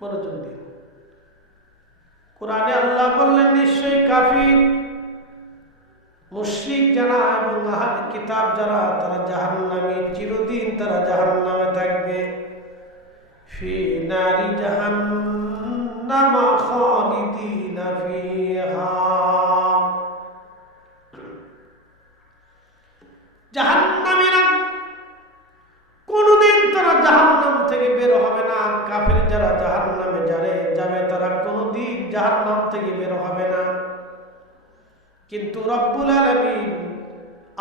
মনোযোগ দিন। কোরআনে আল্লাহ বললেন, নিশ্চয়ই কাফির মুশরিক যারা এবং আহলে কিতাব যারা, তারা জাহান্নামে, চিরদিন তারা জাহান্নামে থাকবে। ফি নারি জাহান্নাম খালিদিনা ফিহা, জাহান্নামীরা কোনদিন তারা জাহান্নাম থেকে বের হবে না। কাফির যারা জাহান্নামে যাবে তারা কোনদিন জাহান্নাম থেকে বের হবে না। কিন্তু রব্বুল আলামিন,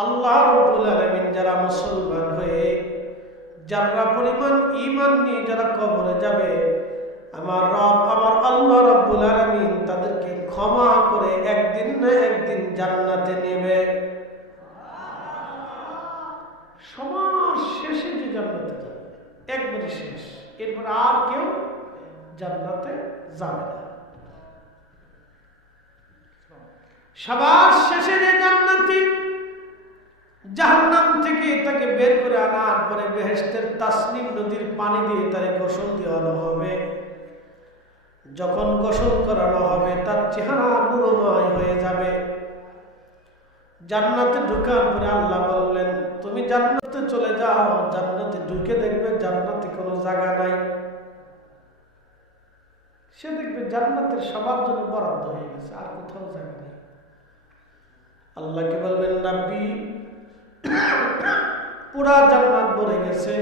আল্লাহ রব্বুল আলামিন যারা মুসলমান হয়ে যারা পরিমাণ ঈমান নিয়ে যারা কবরে যাবে, আমার রব, আমার আল্লাহ রব্বুল আলামিন তাদেরকে ক্ষমা করে একদিন না একদিন জান্নাতে নেবে। সবার শেষে যে জান্নাতে যাবে, একবারে শেষ, এরপর আর কেউ জান্নাতে যাবে না। সবার শেষে যে জান্নাতি জাহান্নাম থেকে তাকে বের করে আনার পরে বেহেশতের তাসনিম নদীর পানি দিয়ে তারে গোসল দেওয়ানো হবে। যখন গোসল করানো হবে তার চেহারা নূরময় হয়ে যাবে। জান্নাতে ঢোকার পরে আল্লাহ বললেন, তুমি জান্নাতে চলে যাও। জান্নাতে ঢুকে দেখবে জান্নাতে কোনো জায়গা নাই। সে দেখবে জান্নাতের সবার জন্য বরাদ্দ হয়ে গেছে, আর কোথাও জায়গা নেই। আল্লাহকে বলবেন, রাব্বি, পুরা জান্নাত ভরে গেছে,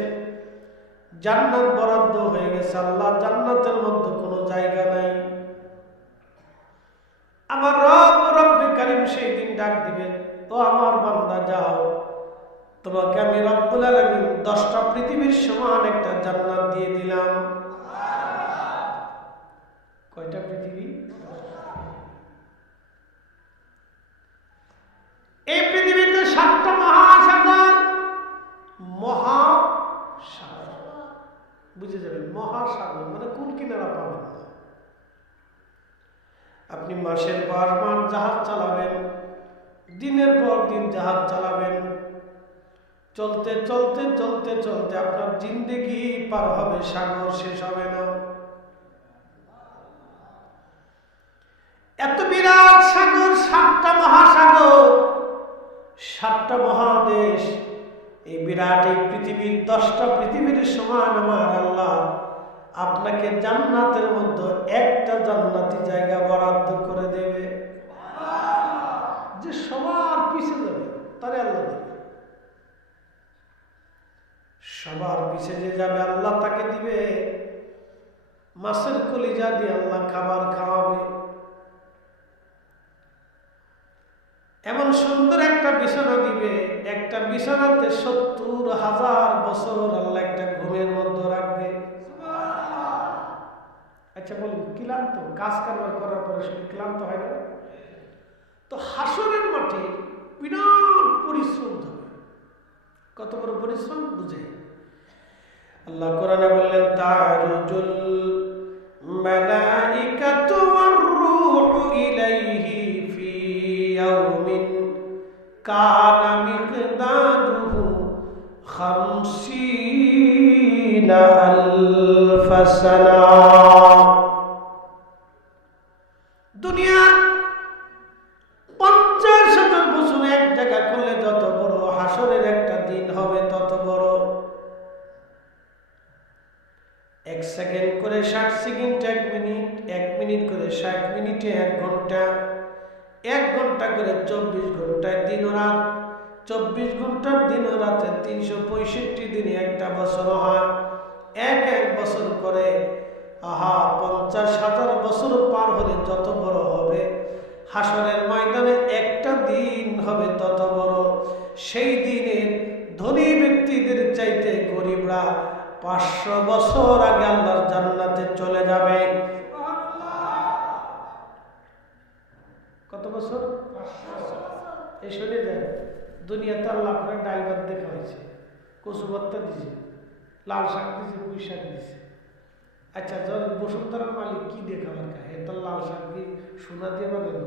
জান্নাত বরাদ্দ হয়ে গেছে। আল্লাহ, জান্নাতের মধ্যে কোনো জায়গা নাই। আমার রব রব্বে কারীম সেই দিন ডাক দিবেন, তো আমার বান্দা যাও, তোমাকে আমি রব্বুল আলামিন 10টা পৃথিবীর সমান একটা জান্নাত দিয়ে দিলাম। কয়টা পৃথিবী? এই পৃথিবীতে 7টা মহাসাগর। মহাসাগর বুঝে যাবেন, মহাসাগর মানে কোন কিনারা পাবেন না। আপনি মাসের পর মাস জাহাজ চালাবেন, দিনের পর দিন জাহাজ চালাবেন, চলতে চলতে চলতে চলতে আপনার জিন্দেগি পার হবে, সাগর শেষ হবে না। এত বিরাট সাগর, 7টা মহাসাগর, 7টা মহাদেশ, এই বিরাট এই পৃথিবীর 10টা পৃথিবীর সমান আমার আল্লাহ আপনাকে জান্নাতের মধ্যে একটা জান্নাতি জায়গা বরাদ্দ করে দেবে। যে সবার পিছে যাবে তারে আল্লাহ দেবে। সবার পিছে যে যাবে আল্লাহ তাকে দিবে মাছের কলিজা দিয়ে আল্লাহ খাবার খাওয়াবে। এমন সুন্দর একটা বিছানা দিবে, একটা বিছানাতে 70,000 বছর আল্লাহ একটা ঘুমের মধ্যে রাখবে। আচ্ছা বলুন, ক্লান্ত কাজ কারবার করার পরে শুধু ক্লান্ত হয় না? তো হাসরের মাঠে বিরাট পরিশ্রম হবে। কত বড় পরিশ্রম বুঝে আল্লাহ কোরআনে বললেন, তারুজুল মালাইকাতু ওয়ার রূহু ইলাইহি ফি ইয়াউমিন কানা মিকদারুহু 50,000 সানা। দুনিয়ার 50,000 বছর এক জায়গা করলে যত বড়, হাসরের একটা দিন হবে তত বড়। 1 সেকেন্ড করে 60 সেকেন্ড 1 মিনিট, 1 মিনিট করে 60 মিনিটে 1 ঘন্টা, 1 ঘন্টা করে 24 ঘন্টায় দিন ও রাত, 24 ঘন্টার দিন ও রাতে 365 দিনে একটা বছর হয়। এক বছর করে 50,000 বছর পার হলে যত বড় হবে, হাসরের ময়দানে একটা দিন হবে তত বড়। সেই দিনে ধনী ব্যক্তিদের চাইতে গরিবরা 500 বছর আগে আল্লাহর জান্নাতে চলে যাবে। কত বছর? 500। এই শুনে দেন, দুনিয়াতে আল্লাহ আপনার ডাল ভাত দেখা হয়েছে, কচু ভর্তা দিছে, লাল শাক দিছে, পুঁই শাক দিছে। আচ্ছা, যখন বসুন্ধরার মালিক কি দিয়ে খাবার খায়? এত লাল শাক কি সোনা দিয়ে বানানো?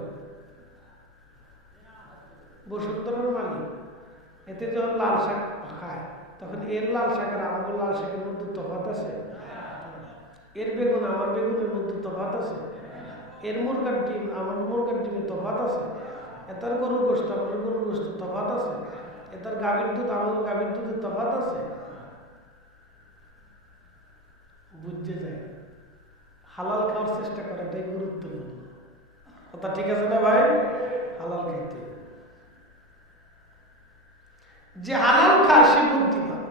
বসুন্ধরার মালিক এতে যখন লাল শাক খায়, তখন এর লাল শাকের আমাদের লাল শাকের মধ্যে তফাৎ আছে? এর বেগুন আমার বেগুনের মধ্যে তফাৎ আছে, এর মুরগার ডিম আমার মুরগার ডিমে তফাৎ আছে, এটার গরুর গোশত আমার গরুর গোশত তফাৎ আছে, এটার গাভীর দুধ আমার গাভীর দুধের তফাৎ আছে। বুঝতে যায় হালাল খাওয়ার চেষ্টা করাটাই গুরুত্বপূর্ণ। কথা ঠিক আছে না ভাই? হালাল খাইতে, যে হালাল খায় সে বুদ্ধিমান।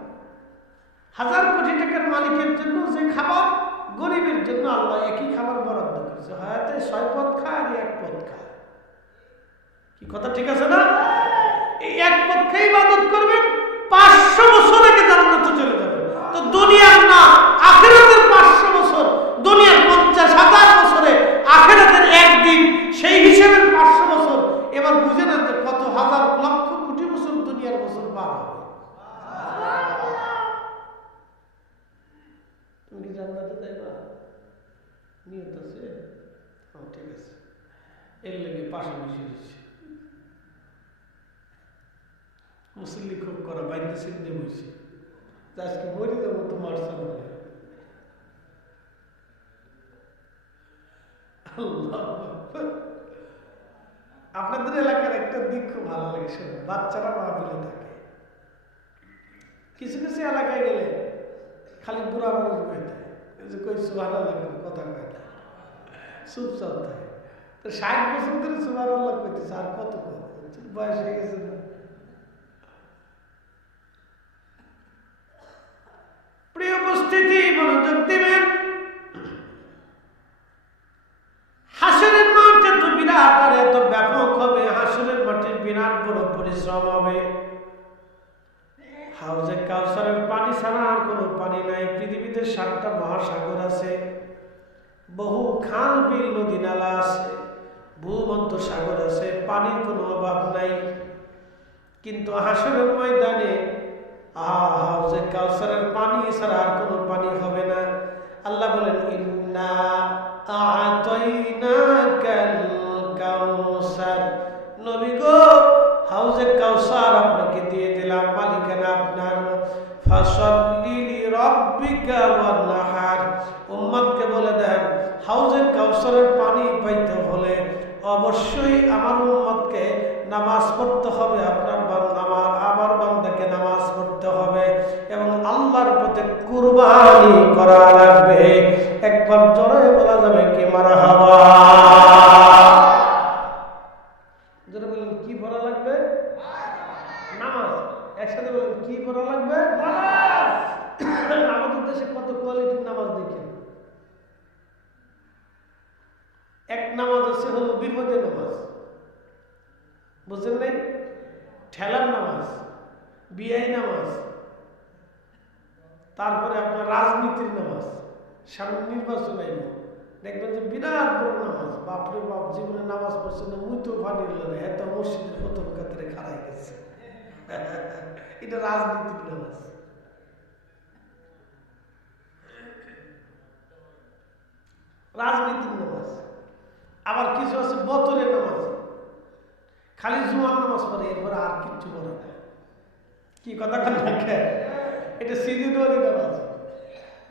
1000 কোটি টাকার মালিকের জন্য যে খাবার গরিবের জন্য আল্লাহ একই খাবার বরাদ্দ করেছে, হয়তো 6 পদ খায় আর 1 পদ খায়। কি কথা ঠিক আছে না? এই 1 পদ খেয়ে ইবাদত করবেন, 500 বছর আগে জান্নাতে চলে যাবেন। তো দুনিয়ার না আখিরাতের 500 বছর, দুনিয়ার 50,000 বছরে আখিরাতের একদিন, সেই হিসেবে 500 বছর। এবার বুঝে নেন যে কত হাজার লক্ষ কোটি বছর দুনিয়ার বছর পার হবে। তুমি কি জান্নাতে যাইবা? নিয়ত আছে? ঠিক আছে, এর লেগে পাশে বসে দিচ্ছি। মুসল্লি খুব করা বাইরে সিদ্ধে বসে আজকে মরে যাবো তো মারছে না। আপনাদের এলাকার একটা দিক খুব ভালো লাগে, শুনে বাচ্চারা মাহফিলে থাকে। কিছু কিছু এলাকায় গেলে খালি বুড়া মানুষ বয়ে থাকে, কই সুবহানাল্লাহ কথা কয় না, চুপচাপ থাকে। তো 60 বছর ধরে সুবহানাল্লাহ কইতেছে, আর কত বয়স হয়ে গেছে না? প্রিয় উপস্থিতি, মনোযোগ দিবেন। হাসরের মাঠ এত বিরাট আর এত ব্যাপক হবে, হাসরের মাঠে বিরাট বড় পরিশ্রম হবে। হাউজে কাউসারের পানি ছাড়া আর কোনো পানি নাই। পৃথিবীতে 7টা মহাসাগর আছে, বহু খাল বিল নদী নালা আছে, ভূমধ্য সাগর আছে, পানির কোনো অভাব নাই। কিন্তু হাসরের ময়দানে হাউজে কাউসারের পানি ছাড়া আর কোনো পানি হবে না। আল্লাহ বলেন, ইন্না আ'তাইনাকাল কাউসার, নবী গো হাউজে কাউসার আপনাকে দিয়ে দিলাম, মালিকানা আপনার। ফাসাল্লি লিরাব্বিকা ওয়ানহার, উম্মতকে বলে দেন হাউজে কাউসারের পানি পাইতে হলে অবশ্যই আমার উম্মতকে নামাজ পড়তে হবে, আপনার বান্দা আমার বান্দাকে নামাজ পড়তে হবে এবং আল্লাহর পথে কুরবানি করা লাগবে। একবার জোরে বলা যাবে কি মারহাবা? জোরে বলেন কি পড়া লাগবে? নামাজ। একসাথে বলেন কি পড়া লাগবে? নামাজ। আমাদের দেশে কত কোয়ালিটির নামাজ দেখেন। এক নামাজ আছে হলো বিপদের নামাজ, বুঝলেন নাই? ঠেলার নামাজ, বিআই নামাজ, তারপরে আপনার রাজনীতির নামাজ, সামনে নির্বাচন আইব, দেখবেন যে বিরাট বড় নামাজ। বাপরে বাপ, জীবনে নামাজ পড়ছে না, মুইতো পানি হলো না, এত মসজিদের প্রথম কাতারে খাড়াই গেছে। এটা রাজনীতির নামাজ। রাজনীতির নামাজ। আবার কিছু আছে বতরের নামাজ, খালি জুমার নামাজ পড়ে, এরপরে আর কিচ্ছু পড়ে না। কি কথা কথা দেখে, এটা সিজদাওয়ারি নামাজ,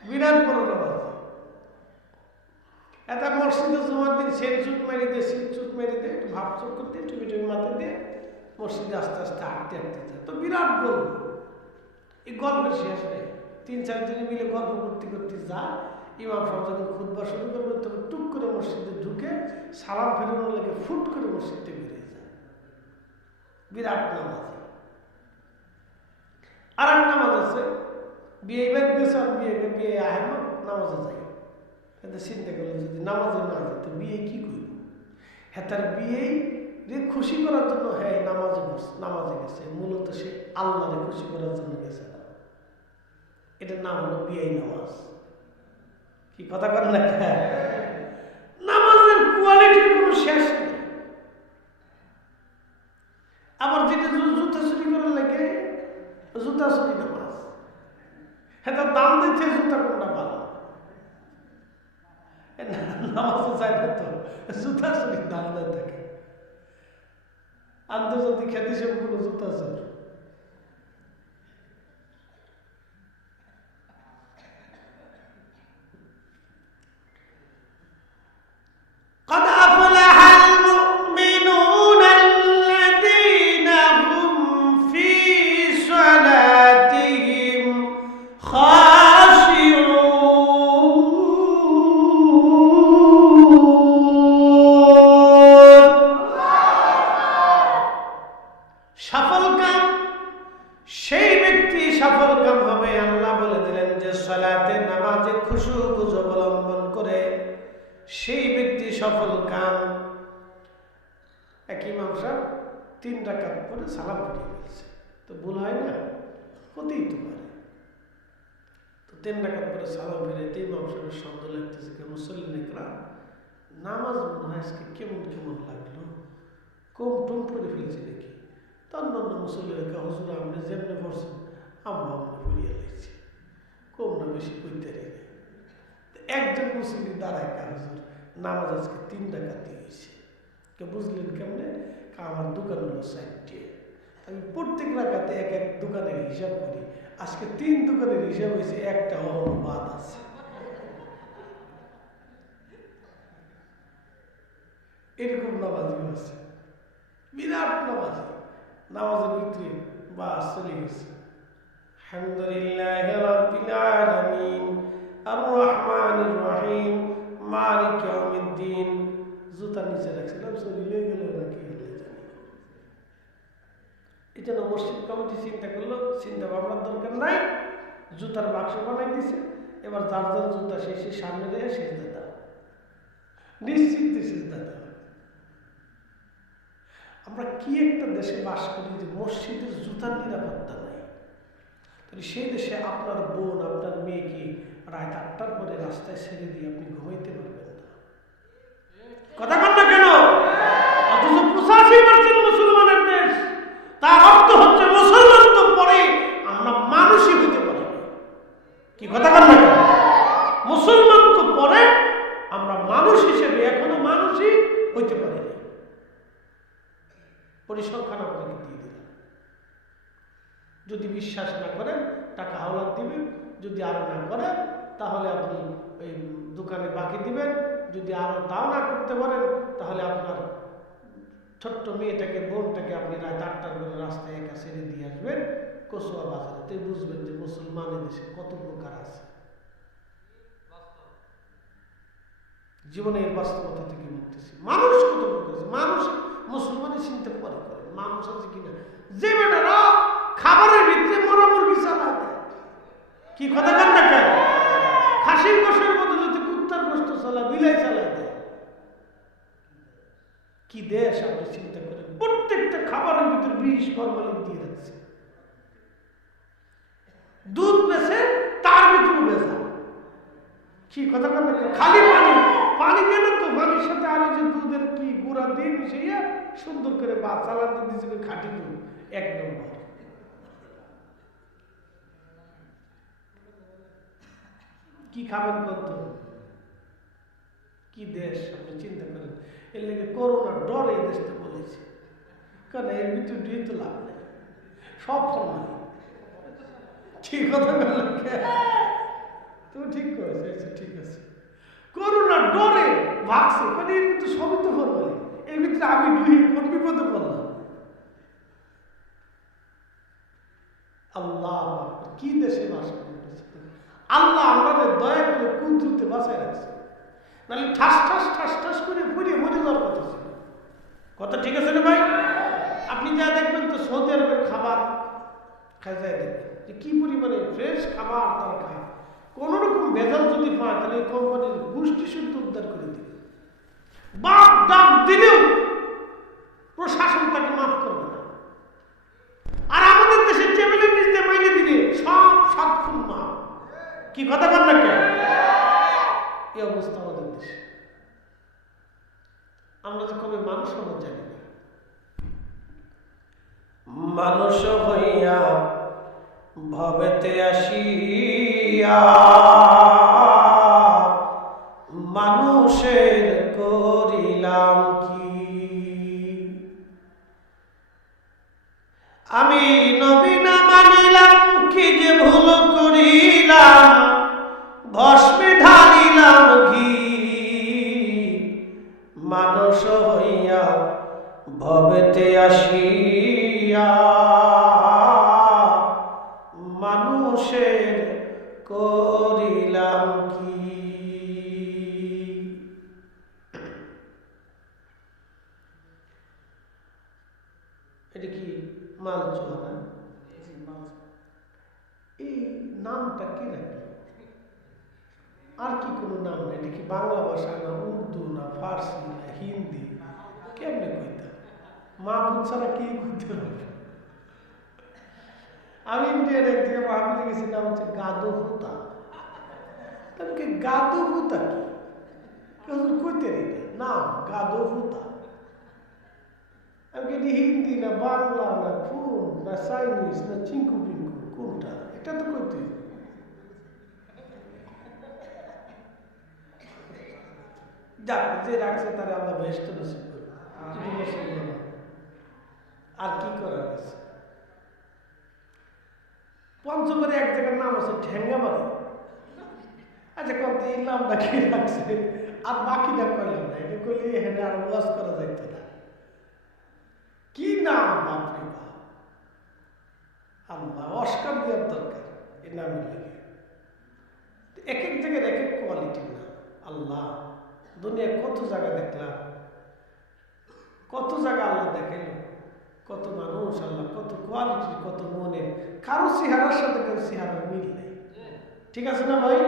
বিরাট বড় নামাজ। এটা মসজিদে জুমার দিন সেন চুট মেরে দিয়ে, শীত চুট মেরে দিয়ে, একটু ভাব চোখ করতে, টুপি টুপি মাথা দিয়ে মসজিদে আস্তে আস্তে হাঁটতে হাঁটতে যায়। তো বিরাট গল্প, এই গল্পের শেষ নেই। 3-4 জনে মিলে গল্প করতে করতে যায়। ইমাম সাহেব যখন খুতবা শুরু করবে তখন টুক করে মসজিদে ঢুকে সালাম ফেরানোর লাগে ফুট করে মসজিদে বেরিয়ে যায়। বিরাট নামাজ। আর এক নামাজ আছে, বিয়ে বাদ গেছে, আর বিয়ে আহে না, নামাজে যাই। কিন্তু চিন্তা করলে যদি নামাজে না যায় তো বিয়ে কি করব? হ্যাঁ, তার বিয়েই যে খুশি করার জন্য হ্যাঁ নামাজে গেছে, মূলত সে আল্লাহরে খুশি করার জন্য গেছে না। এটার নাম হলো বিয়ে নামাজ। কি কথা কর না? নামাজের কোয়ালিটির কোনো শেষ নেই। আবার যেটা জুতা চুরি করার লাগে, জুতা চুরি নামাজ। হ্যাঁ, তার দাম দিচ্ছে জুতা কোনটা ভালো, নামাজে চাই না তো জুতা চুরির দাম দেয় থাকে। আন্তর্জাতিক খ্যাতি সম্পূর্ণ জুতা চোর। অবলম্বন করে সেই ব্যক্তি সফল কাম। এক ইমাম সাহেব 3 রাকাত পরে সালাম ফিরিয়ে ফেলছে, তো ভুল হয় না? হতেই তো পারে। তো 3 রাকাত পরে সালাম ফিরাইতে ইমাম সাহেবের শব্দ লাগতেছে, মুসল্লিন ইকরাম নামাজ মনে হয় আজকে কেমন কেমন লাগলো, কম টম পরে ফেলছি নাকি? তো অন্যান্য মুসল্লিরা হুজুর আপনি যেমনি পড়ছেন আমরা আপনি ফিরিয়ে লাইছি, কম না বেশি কইতে রে। একজন মুসল্লি দাঁড়ায় কা হুজুর নামাজ আজকে 3 রাকাতই হয়েছে। কে বুঝলেন কেমনে? আমার দোকান হলো 4টে, আমি প্রত্যেক রাকাতে এক এক দোকানের হিসাব করি, আজকে 3 দোকানের হিসাব হয়েছে, একটা বাদ আছে। এরকম নামাজি আছে, বিরাট নামাজি, নামাজের ভিতরে বাস চলে গেছে। আলহামদুলিল্লাহি রাব্বিল আলামিন আর রহমানির রহিম মালিক ইয়াউমিদ্দিন। জুতা নিচে রাখছিলাম, চলে গেল নাকি জানি। এই জন্য মসজিদ কমিটি চিন্তা করলো, চিন্তা ভাবনার দরকার নাই, জুতার বাক্স বানাই দিছে, এবার যার যার জুতা শেষে সামনে দিয়ে সেজদা দাও, নিশ্চিন্তে সেজদা দাও। আমরা কি একটা দেশে বাস করি যে মসজিদের জুতার নিরাপত্তা নাই। তাহলে সেই দেশে আপনার বোন আপনার মেয়েকে রাত 8টার পরে রাস্তায় ছেড়ে দিয়ে আপনি ঘুমাইতে পারবেন না। কথা বল না কেন? অথচ 85% মুসলমানের দেশ। তার অর্থ হচ্ছে মুসলমান তো পরে আমরা মানুষই হইতে পারি না। কি কথা বল না কেন? মুসলমান তো পরে আমরা মানুষ হিসেবে এখনো মানুষই হইতে পারি না। পরিসংখ্যান আপনাকে দিয়ে দিলাম। যদি বিশ্বাস না করেন টাকা হাওলাত দিবেন, যদি আরো না করেন তাহলে আপনি ওই দোকানে বাকি দিবেন, যদি আরো দাও না করতে পারেন তাহলে আপনার ছোট্ট মেয়েটাকে বোনটাকে আপনি রাত 8টার বেলা রাস্তায় একা ছেড়ে দিয়ে আসবেন কচুয়া বাজারে। তাই বুঝবেন যে মুসলমানের দেশে কত প্রকার আছে। জীবনের বাস্তবতা থেকে মুক্তেছি। মানুষ কত প্রকার আছে, মানুষ মুসলমানের চিন্তা পরে করে মানুষ আছে কিনা। যে বেটারা খাবারের ভিতরে মরা মুরগি চালা দেয়, কি কথা বল না কেন? খাসির গোশের বদলে কুত্তার গোশত চালা, বিলাই চালা দেয়। কি দেশ আপনি চিন্তা করেন? প্রত্যেকটা খাবারের ভিতরে বিষ ফরমালিন দিয়ে রাখছে। দুধ বেছে তার ভিতরে বেচা, কি কথা বল না কেন? খালি পানি পানি দিয়ে না তো, পানির সাথে আরো যে দুধের কি গুঁড়া দিয়ে মিশিয়ে সুন্দর করে বা চালাতে দিয়েছে খাঁটি দুধ, 1 নম্বর। কি খাবেন কত? কি দেশ আপনি চিন্তা করেন? এর লেগে করোনার ডরে এই দেশটা বলেছে, কারণ এর ভিতরে দিয়ে তো লাভ নেই, সব ফরমালি। ঠিক কথা বল, তুমি ঠিক করেছো, ঠিক আছে। করোনার ডরে ভাগছে, মানে এর ভিতরে সবই তো ফরমালি, এর ভিতরে আমি ডুই কোন বিপদে পড়লাম। আল্লাহ কি দেশে বাস করে? আল্লাহ আমাদের দয়া করে কুদরতে বাঁচায় রাখছে, নাহলে ঠাস ঠাস ঠাস ঠাস করে পুড়িয়ে মরে যাওয়ার কথা ছিল। কথা ঠিক আছে না ভাই? আপনি যা দেখবেন তো সৌদি আরবের খাবার খাই যায়, দেখবেন যে কি পরিমাণে ফ্রেশ খাবার তারা খায়। কোন রকম ভেজাল যদি পায় তাহলে এই কোম্পানির গোষ্ঠী শুদ্ধ উদ্ধার করে দিবে। বাপ ডাক দিলেও প্রশাসন তাকে মাফ করবে না। আর আমাদের দেশে টেবিলের নিচে মাইনে দিলে সব 7 খুন মাফ। কি কথা বল না কেন? এই অবস্থা আমাদের দেশে। আমরা যে কবে মানুষ হবো জানি না। মানুষ হইয়া ভবেতে আসিয়া মানুষের করিলাম কি? আমি নবী না মানিলাম, কি যে ভুল করিলাম, ভস্মে ঢালিলাম ঘি। মানুষ হইয়া ভবেতে আসিয়া মানুষের করিলাম কি? এটা কি মালচুয়া না? এই নামটা কি রাখি? আর কি কোনো নাম নেই? এটা কি বাংলা ভাষা না উর্দু না ফার্সি না হিন্দি? কেমনে কইতা? মাহবুব ছাড়া কি কইতে হবে? আমি ইন্ডিয়ার এক জায়গায় মাহবুবে গেছি, নাম হচ্ছে গাদো হুতা। তাকে গাদো হুতা কি কেউ কইতে না, গাদো হুতা। আমি কি হিন্দি না বাংলা না কোন না চাইনিজ না চিঙ্কু পিঙ্কু কোনটা? এটা তো কইতে যাক, যে রাখছে তারা আল্লাহ বেহেশত নসিব করবে। আর কি করার আছে? পঞ্চগড়ে এক জায়গার নাম আছে ঠেঙ্গাবাড়ি। আচ্ছা কত এই নামটা কি রাখছে? আর বাকিটা কইলাম না, এটা কইলে এখানে আর ওয়াজ করা যাইত না। কি নাম বাপরে বাপ! আল্লাহ অস্কার দেওয়ার দরকার এই নামের লেগে। এক এক জায়গায় এক এক কোয়ালিটি না। আল্লাহ দুনিয়া কত জায়গা দেখলাম, কত জায়গা আল্লাহ দেখাইল, কত মানুষ আল্লাহ, কত কোয়ালিটি, কত মনের। কারো চেহারার সাথে কারো চেহারার মিল নেই। ঠিক আছে না ভাই?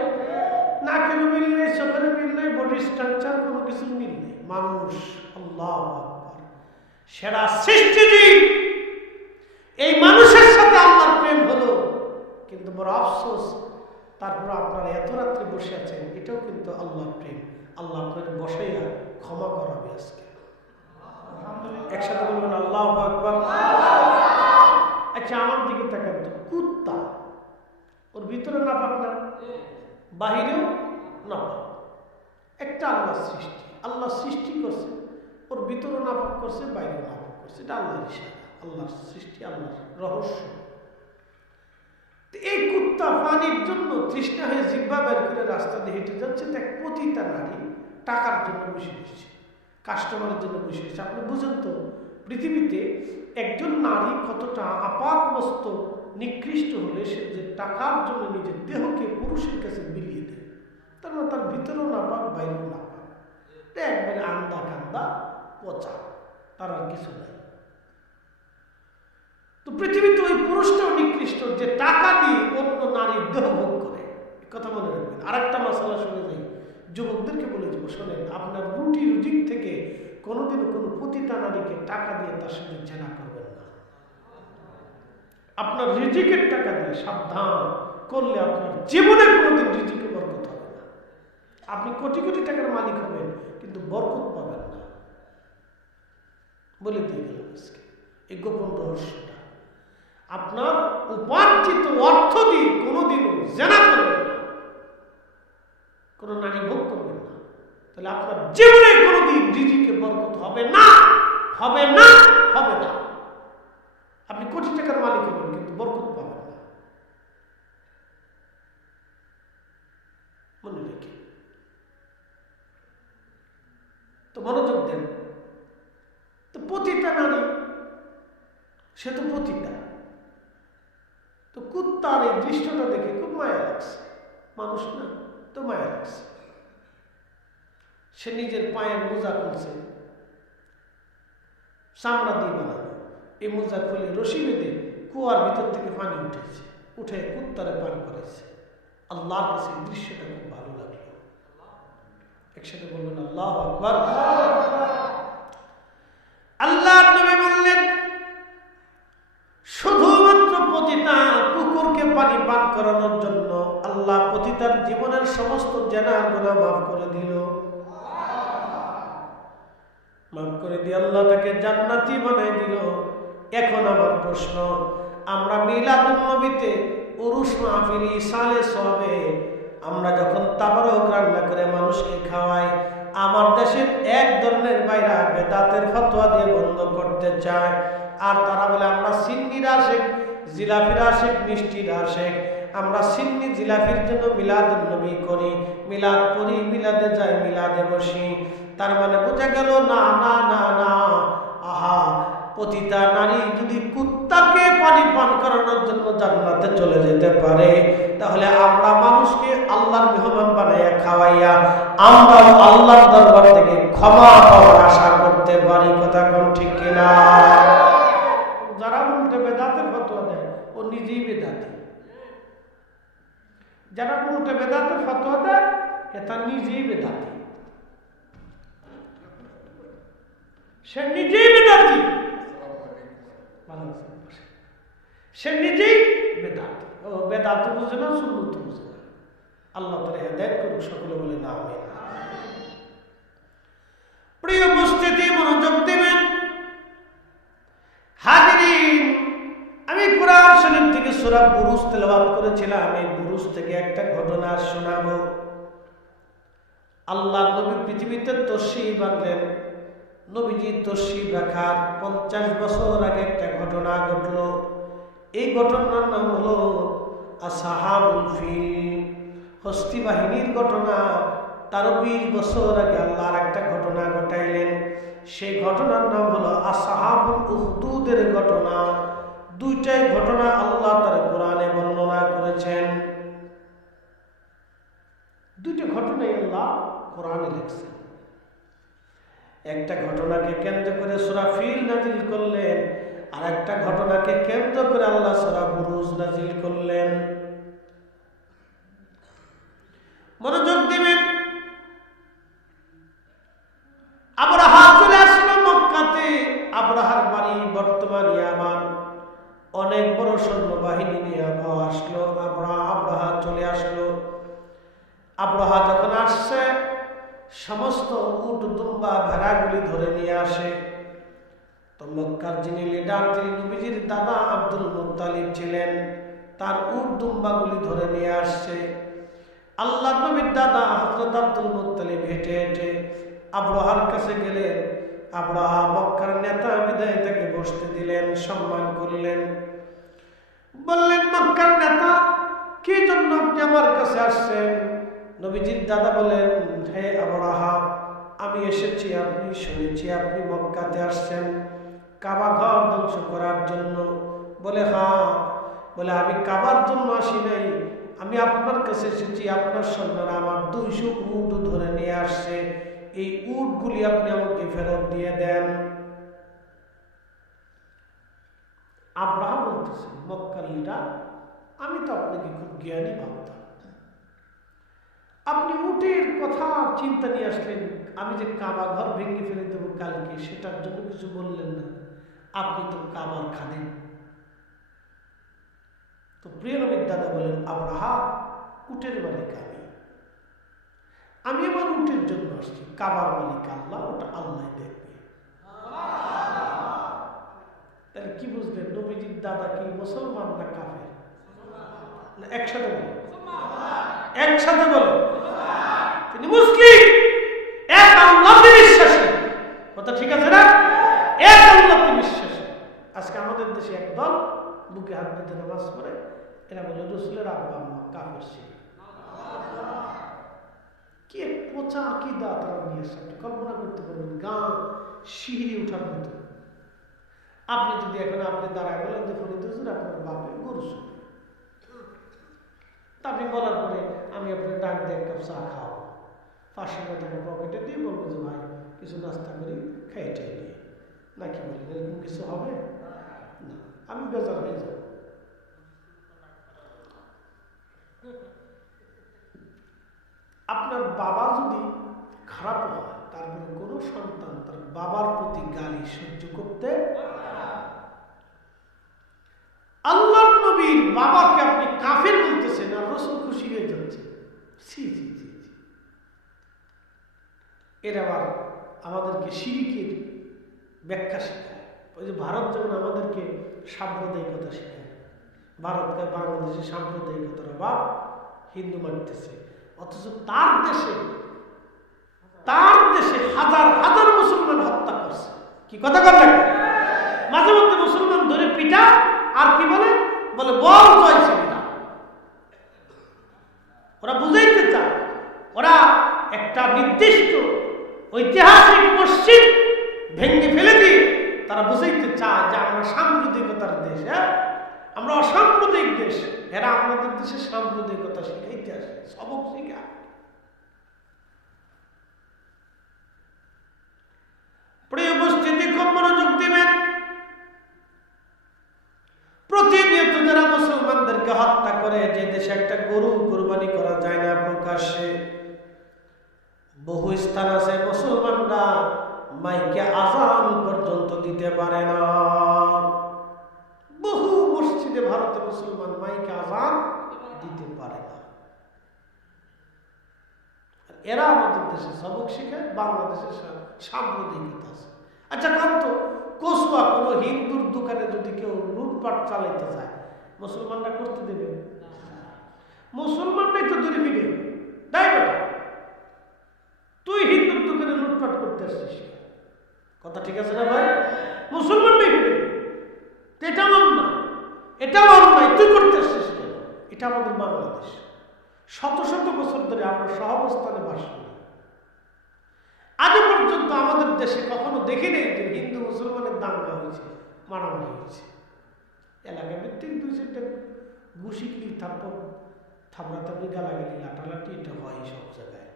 না কেন মিল নেই, চোখের মিল নেই, বডি স্ট্রাকচার কোনো কিছু মিল নেই। মানুষ আল্লাহু আকবার, সেরা সৃষ্টিজীব। এই মানুষের সাথে আল্লাহর প্রেম হলো, কিন্তু বড় আফসোস, তারপর আপনারা এত রাত্রে বসে আছেন, এটাও কিন্তু আল্লাহর প্রেম। আল্লাহ আপনাকে বসাইয়া ক্ষমা করাবে আজকে। একসাথে বলবেন আল্লাহু আকবার। আচ্ছা আমার দিকে তাকান তো, কুত্তা ওর ভিতরে নাপাক না, বাহিরেও নাপাক। একটা আল্লাহর সৃষ্টি, আল্লাহ সৃষ্টি করছে, ওর ভিতরেও নাপাক করছে, বাইরেও নাপাক করছে। এটা আল্লাহর ইশারা, আল্লাহর সৃষ্টি, আল্লাহর রহস্য। এই কুত্তা পানির জন্য তৃষ্ণা হয়ে জিহ্বা বের করে রাস্তা দিয়ে হেঁটে যাচ্ছে, এক পতিতা নারী টাকার জন্য বসে রয়েছে, কাস্টমারের জন্য বসে রয়েছে। আপনি বুঝেন তো পৃথিবীতে একজন নারী কতটা আপাতমস্তক নিকৃষ্ট হলে সে যে টাকার জন্য নিজের দেহকে পুরুষের কাছে বিলিয়ে দেয়। তার মানে তার ভিতরেও না পাক, বাইরেও না পাক, একবারে আন্দা কান্দা পচা, তার আর কিছু নাই। তো পৃথিবীতে ওই পুরুষটাও নিকৃষ্ট যে টাকা দিয়ে অন্য নারীর দেহ ভোগ করে। কথা মনে রাখবেন। আরেকটা মশলা শুনে যাই, যুবকদেরকে বলে যাব, শোনেন, আপনার রুটি রুজিক থেকে কোনোদিনও কোনো পতিতা নারীকে টাকা দিয়ে তার সাথে জেনা করবেন না। আপনার রিজিকের টাকা দিয়ে সাবধান করলে আপনার জীবনে কোনোদিন রিজিকে বরকত হবে না। আপনি কোটি কোটি টাকার মালিক হবেন, কিন্তু বরকত পাবেন না। বলে দিয়ে গেলাম আজকে এই গোপন রহস্যটা। আপনার উপার্জিত অর্থ দিয়ে কোনোদিনও জেনা করবেন না, কোনো নারী ভোগ করবেন না। তাহলে আপনার জীবনে কোনোদিন রিজিকে বরকত হবে না, হবে না, হবে না। আপনি কোটি টাকার মালিক হবেন, কিন্তু বরকত পাবেন না। মনে রেখে তো মনোযোগ দেন। তো পতিতা নারী, সে তো পতিতা। তো কুত্তার এই দৃশ্যটা দেখে খুব মায়া লাগছে, মানুষ না তো মায়া লাগছে। সে নিজের পায়ের মোজা খুলছে, চামড়া দিয়ে বানানো। এই মোজা খুলে রশি বেঁধে কুয়ার ভিতর থেকে পানি উঠেছে, উঠে কুত্তারে পান করেছে। আল্লাহর কাছে এই দৃশ্যটা খুব ভালো লাগলো। একসাথে বলবেন আল্লাহু আকবার। আল্লাহ নবী বললেন, শুধুমাত্র পতিতা কুকুরকে পানি পান করানোর জন্য আল্লাহ পতিতার জীবনের সমস্ত জেনার গুনাহ মাফ করে দিল। মাফ করে দিয়ে আল্লাহ তাকে জান্নাতি বানাই দিল। এখন আমার প্রশ্ন, আমরা মিলাদুন নবীতে উরুস মাহফিল ইসালে সবে আমরা যখন তাবারক রান্না করে মানুষকে খাওয়াই, আমার দেশের এক ধরনের বাইরা বেদাতের ফতোয়া দিয়ে বন্ধ করতে চায়। আর তারা বলে আমরা সিন্নির আশেক, জিলাফির আশেক, মিষ্টির আশেক। আমরা সিন্নি জিলাফির জন্য মিলাদুন নবী করি, মিলাদ পড়ি, মিলাদে যাই, মিলাদে বসি। তার মানে বোঝা গেল না না না না, আহা, পতিতা নারী যদি কুত্তাকে পানি পান করানোর জন্য জান্নাতে চলে যেতে পারে, তাহলে আমরা মানুষকে আল্লাহর মেহমান বানাইয়া খাওয়াইয়া আমরাও আল্লাহর দরবার থেকে ক্ষমা পাওয়ার আশা করতে পারি। কথা কোন ঠিক কিনা? যারা উল্টে বেদাতের ফতোয়া দেয়, ও নিজেই বেদাতি। যারা উল্টে বেদাতের ফতোয়া দেয়, এটা নিজেই বেদাতি, সে নিজেই বেদাতি, সে নিজেই বেদাতি। ও বেদাত বুঝে না, সুন্নত বুঝে না। আল্লাহ তাআলা হেদায়েত করুক, সকলে বলে না আমিন। প্রিয় উপস্থিতি, মনোযোগ দিবেন। হাজিরিন, আমি কোরআন শরীফ থেকে সূরা বুরুজ তেলাওয়াত করেছিলাম। এই বুরুজ থেকে একটা ঘটনা শোনাবো। আল্লাহ নবী পৃথিবীতে তশরিফ আনলেন। নবীজি তশরিফ রাখার 50 বছর আগে একটা ঘটনা ঘটলো। এই ঘটনার নাম হলো আসহাবুল ফিল, হস্তি বাহিনীর ঘটনা। তারও 20 বছর আগে আল্লাহর একটা ঘটনা ঘটাইলেন। সেই ঘটনার নাম হলো আসহাবুল উখদুদের ঘটনা। দুইটাই ঘটনা আল্লাহ তার কোরআনে বর্ণনা করেছেন। দুইটা ঘটনাই আল্লাহ কোরআনে লিখছেন। একটা ঘটনাকে কেন্দ্র করে সূরা ফিল নাজিল করলেন, আর একটা ঘটনাকে কেন্দ্র করে আল্লাহ সূরা বুরুজ নাজিল করলেন। মনোযোগ দিবেন। আবরাহা চলে আসলো মক্কাতে। আবরাহার বাড়ি বর্তমান ইয়ামান। অনেক বড় সৈন্যবাহিনী নিয়ে আসলো। আবরাহা চলে আসলো। আবরাহা যখন আসছে, সমস্ত উট দুম্বা ভেড়াগুলি ধরে নিয়ে আসে। তো মক্কার যিনি লিডার, তিনি নবীজির দাদা আব্দুল মুত্তালিব ছিলেন। তার উট দুম্বাগুলি ধরে নিয়ে আসছে। আল্লাহ নবীর দাদা হযরত আব্দুল মুত্তালিব হেঁটে হেঁটে আবরাহার কাছে গেলেন। আবরাহা মক্কার নেতা, বিদায় তাকে বসতে দিলেন, সম্মান করলেন। বললেন, মক্কার নেতা, কি জন্য আপনি আমার কাছে আসছেন? নবীজির দাদা বলেন, হে আবরাহা, আমি এসেছি, আপনি শুনেছি আপনি মক্কাতে আসছেন কাবা ঘর ধ্বংস করার জন্য। বলে, হ্যাঁ। বলে, আমি কাবার জন্য আসি নাই, আমি আপনার কাছে এসেছি। আপনার সৈন্যরা আমার 200 উট ধরে নিয়ে আসছে। এই উটগুলি আপনি আমাকে ফেরত দিয়ে দেন। আবরাহা বলতেছে, মক্কার লিডার, আমি তো আপনাকে খুব জ্ঞানী ভাবতাম। আপনি উটের কথা চিন্তা নিয়ে আসলেন, আমি যে কাবা ঘর ভেঙে ফেলে দেবো কালকে, সেটার জন্য কিছু বললেন না। আপনি তো কাবার খাদেম। তো প্রিয় নবীর দাদা বলেন, আবরাহা, উটের মালিক আমি আমার উটের জন্য আসছি। কাবার মালিক আল্লাহ, ওটা আল্লাহ দেখবে। তাহলে কি বুঝলেন? নবীজির দাদা কি মুসলমান না কাফের? না একসাথে বলে, একসাথে বলে, তিনি মুসলিম, এক আল্লাহতে বিশ্বাসী। কথা ঠিক আছে না? এক আল্লাহতে বিশ্বাসী। আজকে আমাদের দেশে একদল বুকে হাত বেঁধে নামাজ পড়ে, এরা বলে রাসূলের আব্বা আম্মা কাফের ছিল। কি এক পচা আকীদা তারা নিয়ে এসে, আপনি কল্পনা করতে পারবেন, গাঁ শিহরি উঠার মতো। আপনি যদি এখন আপনি দাঁড়ায় বলেন যে ফরিদ হুজুর, আপনার বাপে গরু ছিল, তা আপনি বলার পরে আমি আপনার ডাক দিয়ে 1 কাপ চা খাও, 500 টাকা পকেটে দিয়ে বলবো যে ভাই কিছু নাস্তা করি, খাইয়ে টেয়ে নিয়ে, নাকি বলেন? এরকম কিছু হবে না, আমি বেজার হয়ে যাব। আপনার বাবা যদি খারাপ হয়, তারপরে কোনো সন্তান তার বাবার প্রতি গালি সহ্য করতে, আল্লাহর নবীর বাবাকে আপনি কাফের বলতেছেন আর রাসূল খুশি হয়ে যাচ্ছে। জি জি জি জি, এরা আবার আমাদেরকে শিরকের ব্যাখ্যা শেখায়। ওই যে ভারত যেমন আমাদেরকে সাম্প্রদায়িকতা শেখায়, ভারতকে বাংলাদেশে সাম্প্রদায়িকতার বা হিন্দু মানতেছে, অথচ তার দেশে হাজার হাজার মুসলমান হত্যা করছে। কি কথা কথা, মাঝে মধ্যে মুসলমান ধরে পিটা, আর কি বলে, বল জয় শ্রীরাম। ওরা বুঝাইতে চায়, ওরা একটা নির্দিষ্ট ঐতিহাসিক মসজিদ ভেঙে ফেলে দিয়ে তারা বুঝাইতে চায় যে আমরা সাম্প্রদায়িকতার দেশ, হ্যাঁ আমরা অসাম্প্রদায়িক দেশ। এরা আমাদের দেশে সাম্প্রদায়িকতা শিখাইতে আসে, সবক শিখা। প্রিয় উপস্থিতি, খুব মনোযোগ দিবেন। প্রতিনিয়ত যারা মুসলমানদেরকে হত্যা করে, যে দেশে একটা গরু কুরবানি করা যায় না প্রকাশ্যে, বহু স্থান আছে মুসলমানরা মাইকে আযান পর্যন্ত দিতে পারে না। বহু মসজিদে ভারতে মুসলমান মাইকে আযান দিতে পারে না। এরা আমাদের দেশে সবক শিখে, বাংলাদেশের সাম্প্রদায়িকতা আছে। আচ্ছা কান্ত কসুয়া কোনো হিন্দুর দোকানে যদি কেউ লুটপাট চালাইতে চায়, মুসলমানরা করতে দেবে? মুসলমানরাই তো ধরে ফিরে দেয় বেটা, তুই হিন্দুর দোকানে লুটপাট করতে আসছিস, কথা ঠিক আছে না ভাই? মুসলমানরাই ফিরে, এটা অন্যায়, এটা অন্যায়, তুই করতে আসছিস কেন? এটা আমাদের বাংলাদেশ, শত শত বছর ধরে আমরা সহাবস্থানে বাস করি। আজ পর্যন্ত আমাদের দেশে কখনো দেখি নেই যে হিন্দু মুসলমানের দাঙ্গা হয়েছে, মারামারি হয়েছে। এলাকা ভিত্তিক দুই চারটা ঘুষি কিলি থাপ্পড় থাপড়াথাপড়ি গালাগালি লাটালাটি এটা হয় সব জায়গায়,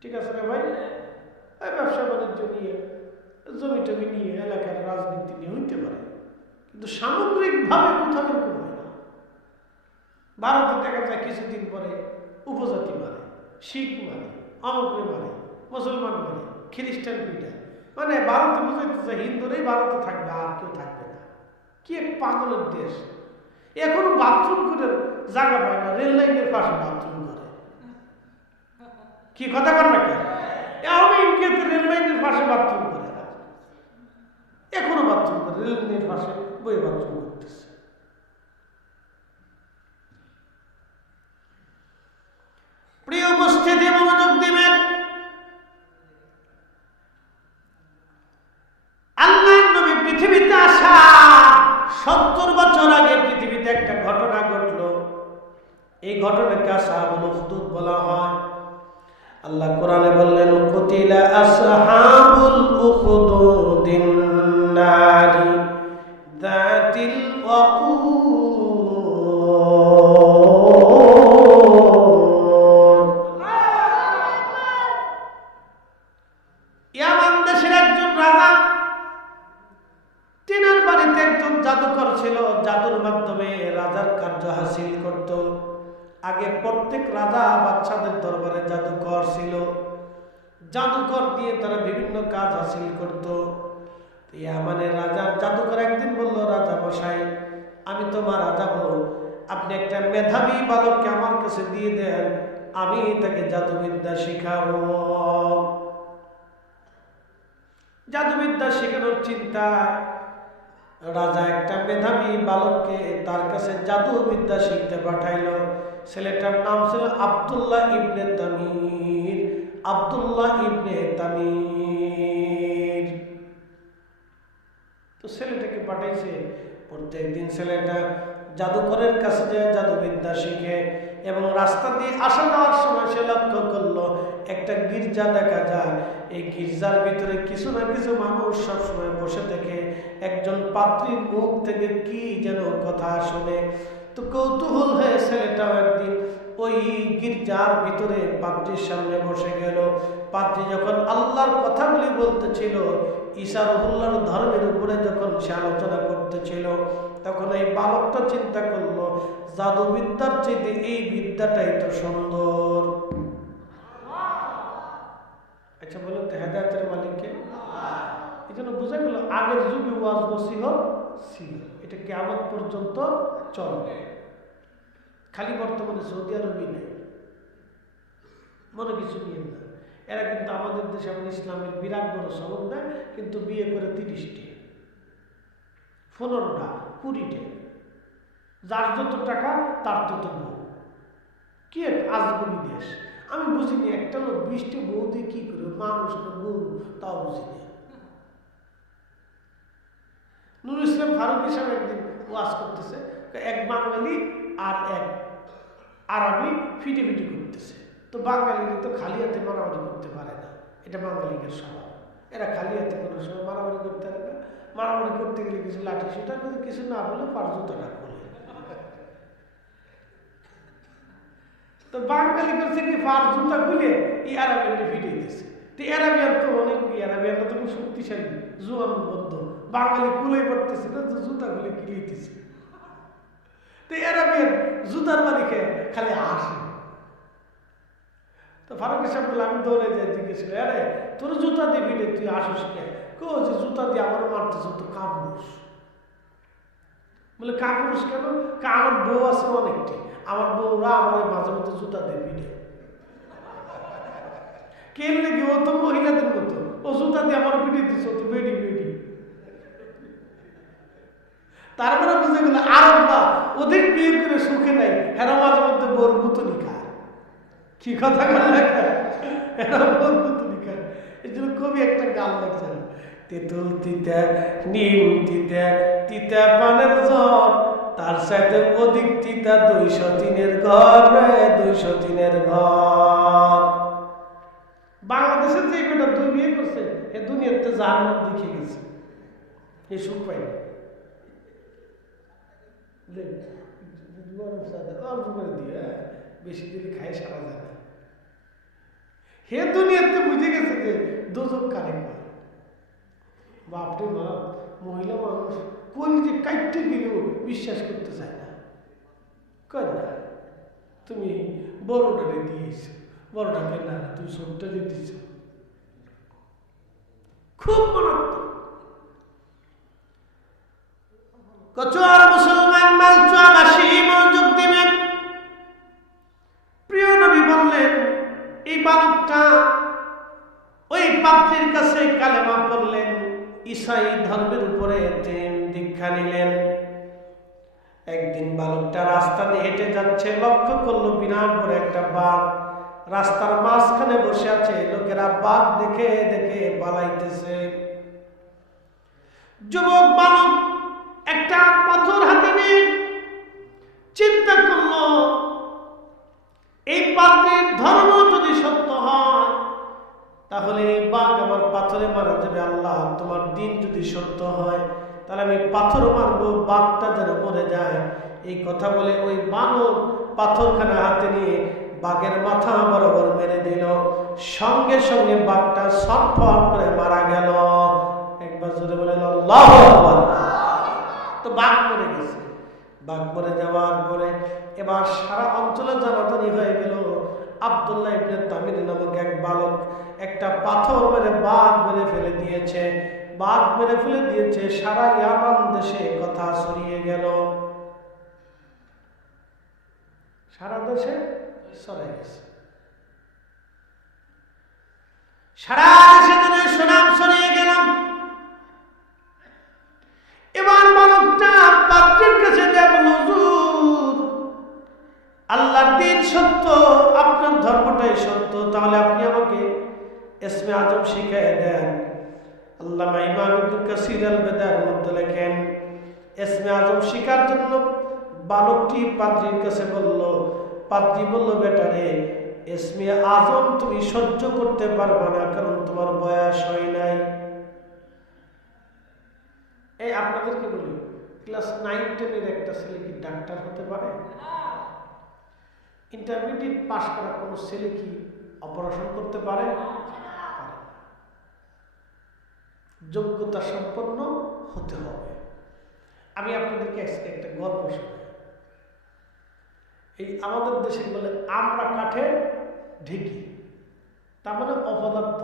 ঠিক আছে না ভাই? ব্যবসা বাণিজ্য নিয়ে, জমি টমি নিয়ে, এলাকার রাজনীতি নিয়ে হইতে পারে, কিন্তু সামগ্রিকভাবে কোথাও এরকম হয় না। ভারতে দেখা যায় কিছুদিন পরে উপজাতি মানে, শিখ মানে, অমুকে মানে, মুসলমান মানে, খ্রিস্টান পিটায়, মানে ভারতে বুঝাইতে যায় হিন্দুরাই ভারতে থাকবে, আর কেউ থাকবে না। কি এক পাগলের দেশ! এখনো বাথরুম করে জায়গা পায় না, রেল লাইনের পাশে বাথরুম করে। কি কথা কর না কেন? এখন ইন্ডিয়াতে রেল লাইনের পাশে বাথরুম করে না, এখনো বাথরুম করে, রেল লাইনের পাশে বই বাথরুম করতেছে। প্রিয় উপস্থিতি, মনোযোগ দিবেন। আল্লাহর নবী পৃথিবীতে আসা 70 বছর আগে পৃথিবীতে একটা ঘটনা ঘটলো। এই ঘটনাকে আসহাবুল উখদুদ বলা হয়। আল্লাহ কোরআনে বললেন, কুতিলা আসহাবুল উখদুদিন নারি যাতিল ওয়াকুদ। ইয়ামান দেশের একজন রাজা, তিনার বাড়িতে একজন জাদুকর ছিল। জাদুর মাধ্যমে রাজার কার্য হাসিল করত। আগে প্রত্যেক রাজা বাচ্চাদের দরবারে জাদুকর ছিল, জাদুকর দিয়ে তারা বিভিন্ন কাজ হাসিল করত। ইয়ামানের রাজার জাদুকর একদিন বলল, রাজা মশাই, আমি তো মারা যাব, আপনি একটা মেধাবী বালককে আমার কাছে দিয়ে দেন, আমি তাকে জাদুবিদ্যা শিখাবো। জাদুবিদ্যা শেখানোর চিন্তা রাজা একটা মেধাবী বালককে তার কাছে জাদুবিদ্যা শিখতে পাঠাইল। ছেলেটার নাম ছিল আব্দুল্লাহ ইবনে তামির। আব্দুল্লাহ ইবনে তামির তো ছেলেটাকে পাঠাইছে। প্রত্যেকদিন ছেলেটা জাদুকরের কাছে যায় জাদুবিদ্যা শিখে, এবং রাস্তা দিয়ে আসা যাওয়ার সময় সে লক্ষ্য করলো একটা গির্জা দেখা যায়। এই গির্জার ভিতরে কিছু না কিছু মানুষ সবসময় বসে থেকে একজন পাত্রীর মুখ থেকে কি যেন কথা শুনে। তো কৌতূহল হয়ে ছেলেটাও একদিন ওই গির্জার ভিতরে পাত্রীর সামনে বসে গেল। পাত্রী যখন আল্লাহর কথাগুলি বলতেছিল, ঈসা রুহুল্লাহর ধর্মের উপরে যখন সে আলোচনা করতেছিল, তখন এই বালকটা চিন্তা করলো, জাদুবিদ্যার চেয়ে এই বিদ্যাটাই তো সুন্দর। আচ্ছা বলুন তো, হেদায়েতের মালিককে? এই জন্য বোঝা গেল আগের যুগে ওয়াজ নসিহত ছিল, এটা কিয়ামত পর্যন্ত চলবে। খালি বর্তমানে সৌদি আরবই নেই, মনে কিছু নিয়ে না। এরা কিন্তু আমাদের দেশে আমাদের ইসলামের বিরাট বড় সবক দেয়, কিন্তু বিয়ে করে 30টি, 15টা, 20টা, যার যত টাকা তার তত বউ। কি এক আজগুবি দেশ! আমি বুঝিনি একটা লোক 20টি বউ দিয়ে কি করে, মানুষ না বউ, তাও বুঝিনি। নুরুল ইসলাম ফারুকী সাহেব একদিন ওয়াজ করতেছে, এক বাঙালি আর এক আরবি ফিটিফিটি করতেছে। তো বাঙালিরা তো খালি হাতে মারামারি করতে পারে না, এটা বাঙালিদের স্বভাব। এরা খালি হাতে কোনো সময় মারামারি করতে পারে না। মারামারি করতে গেলে কিছু লাঠি সেটা করে, কিছু না বলে পার জুতাটা করে। তো বাঙালি করছে কি, পার জুতা খুলে এই আরবিয়ানটা ফিটে দিয়েছে। তো আরবিয়ান তো অনেক, আরবিয়ানটা তো খুব শক্তিশালী, জোয়ান বদ্ধ। বাঙালি কুলে পড়তেছে না, তো জুতা খুলে কিলিতেছে। তো আরবিয়ান জুতার বাড়ি খেয়ে খালি হাসে। তো ফারুক সাহেব বলে, আমি দৌড়ে যাই, জিজ্ঞেস গেছিল, আরে তোর জুতা দিবি রে, তুই আসিস কে? কো যে জুতা দিয়ে আমারও মারতেছ, তো কাপুরুষ। বলে কাপুরুষ কেন? আমার বউ আছে অনেকটি, আমার বউরা আমার মাঝে মধ্যে জুতা দেবি রে। কে লেগে? ও তো মহিলাদের মতো, ও জুতা দিয়ে আমার পিঠে দিছ, তো বেডি বেডি। তারপরে বুঝে গেল আরবরা ওদের বিয়ে করে সুখে নাই, হেরা মাঝে মধ্যে বোর গুতনি খায়। কি কথা গাল লেখা, হেরা বোর গুতনি খায়। এই জন্য কবি একটা গাল লেখছেন, তেঁতুল তিতা নিম তিতা তিতা পানের জল, তার সাথে অধিক তিতা 203-এর ঘর রে, 203-এর ঘর। বাংলাদেশের যে বেটা 2 বিয়ে করছে, এ দুনিয়াতে জাহান্নাম দেখে গেছে, এ সুখ পাইনি। অল্প করে দিয়ে বেশি দিলে খাই সারা যায় না। হে দুনিয়াতে বুঝে গেছে যে দোজক কারে করে। বাপরে বাপ, মহিলা মানুষ কোন যে কাইটে গেলেও বিশ্বাস করতে চায় না, কয় না তুমি বড়টারে দিয়েছ, বড়টাকে না তুমি ছোটটারে দিয়েছ। খুব মারাত্মক। কচুয়ার মুসলমান মাল চুয়াবাসী মনোযোগ দিবেন। প্রিয় নবী বললেন, এই বালকটা ওই পাত্রীর কাছে কালেমা পড়লেন, ঈসাই ধর্মের উপরে দীক্ষা নিলেন। একদিন বালকটা রাস্তা দিয়ে হেঁটে যাচ্ছে, লক্ষ্য করলো বিরাট বড় একটা বাঘ রাস্তার মাঝখানে বসে আছে। লোকেরা বাঘ দেখে দেখে পালাইতেছে। যুবক বালক একটা পাথর হাতে নিয়ে চিন্তা করলো, এই পাত্রের ধর্ম যদি সত্য হয় তাহলে এই বাঘ আমার পাথরে মারা যাবে। আল্লাহ, তোমার দিন যদি সত্য হয় তাহলে আমি পাথর মারবো, বাঘটা যেন মরে যায়। এই কথা বলে ওই বালক পাথরখানা হাতে নিয়ে বাঘের মাথা বরাবর মেরে দিল। সঙ্গে সঙ্গে বাঘটা ছটফট করে মারা গেল। একবার জোরে বলেন আল্লাহু আকবার। তো বাঘ মরে গেছে। বাঘ মরে যাওয়ার পরে এবার সারা অঞ্চলে জানাজানি হয়ে গেল, আব্দুল্লাহ ইবনে তামির নামক এক বালক একটা পাথর মেরে বাঘ মেরে ফেলে দিয়েছে। বাঘ মেরে ফেলে দিয়েছে, সারা ইয়ামান দেশে কথা ছড়িয়ে গেল, সারা দেশে ছড়িয়ে গেছে, সারা দেশে সুনাম ছড়িয়ে গেল। এবার বালকটা পাত্রের কাছে যা বলল, হুজুর, আল্লাহর দ্বীন সত্য, আপনার ধর্মটাই সত্য, তাহলে আপনি আমাকে ইসমে আজম শিখিয়ে দেন। আল্লামা ইমাম ইবনে কাসির আল-বাদার মধ্যে লেখেন, ইসমে আজম শিখার জন্য বালকটি পাদ্রীর কাছে বলল। পাদ্রী বলল, বেটা রে, ইসমে আজম তুমি সহ্য করতে পারবে না, কারণ তোমার বয়স হয় নাই। এই আপনাদেরকে বলি, ক্লাস 9-10-এর একটা ছেলে কি ডাক্তার হতে পারে? ইন্টারমিডিয়েট পাস করা কোনো ছেলে কি অপারেশন করতে পারে? যোগ্যতা সম্পন্ন হতে হবে। আমি আপনাদেরকে একটা গল্প শোনাই। এই আমাদের দেশে বলে আমরা কাঠে ঢেকি, তার মানে অপদার্থ।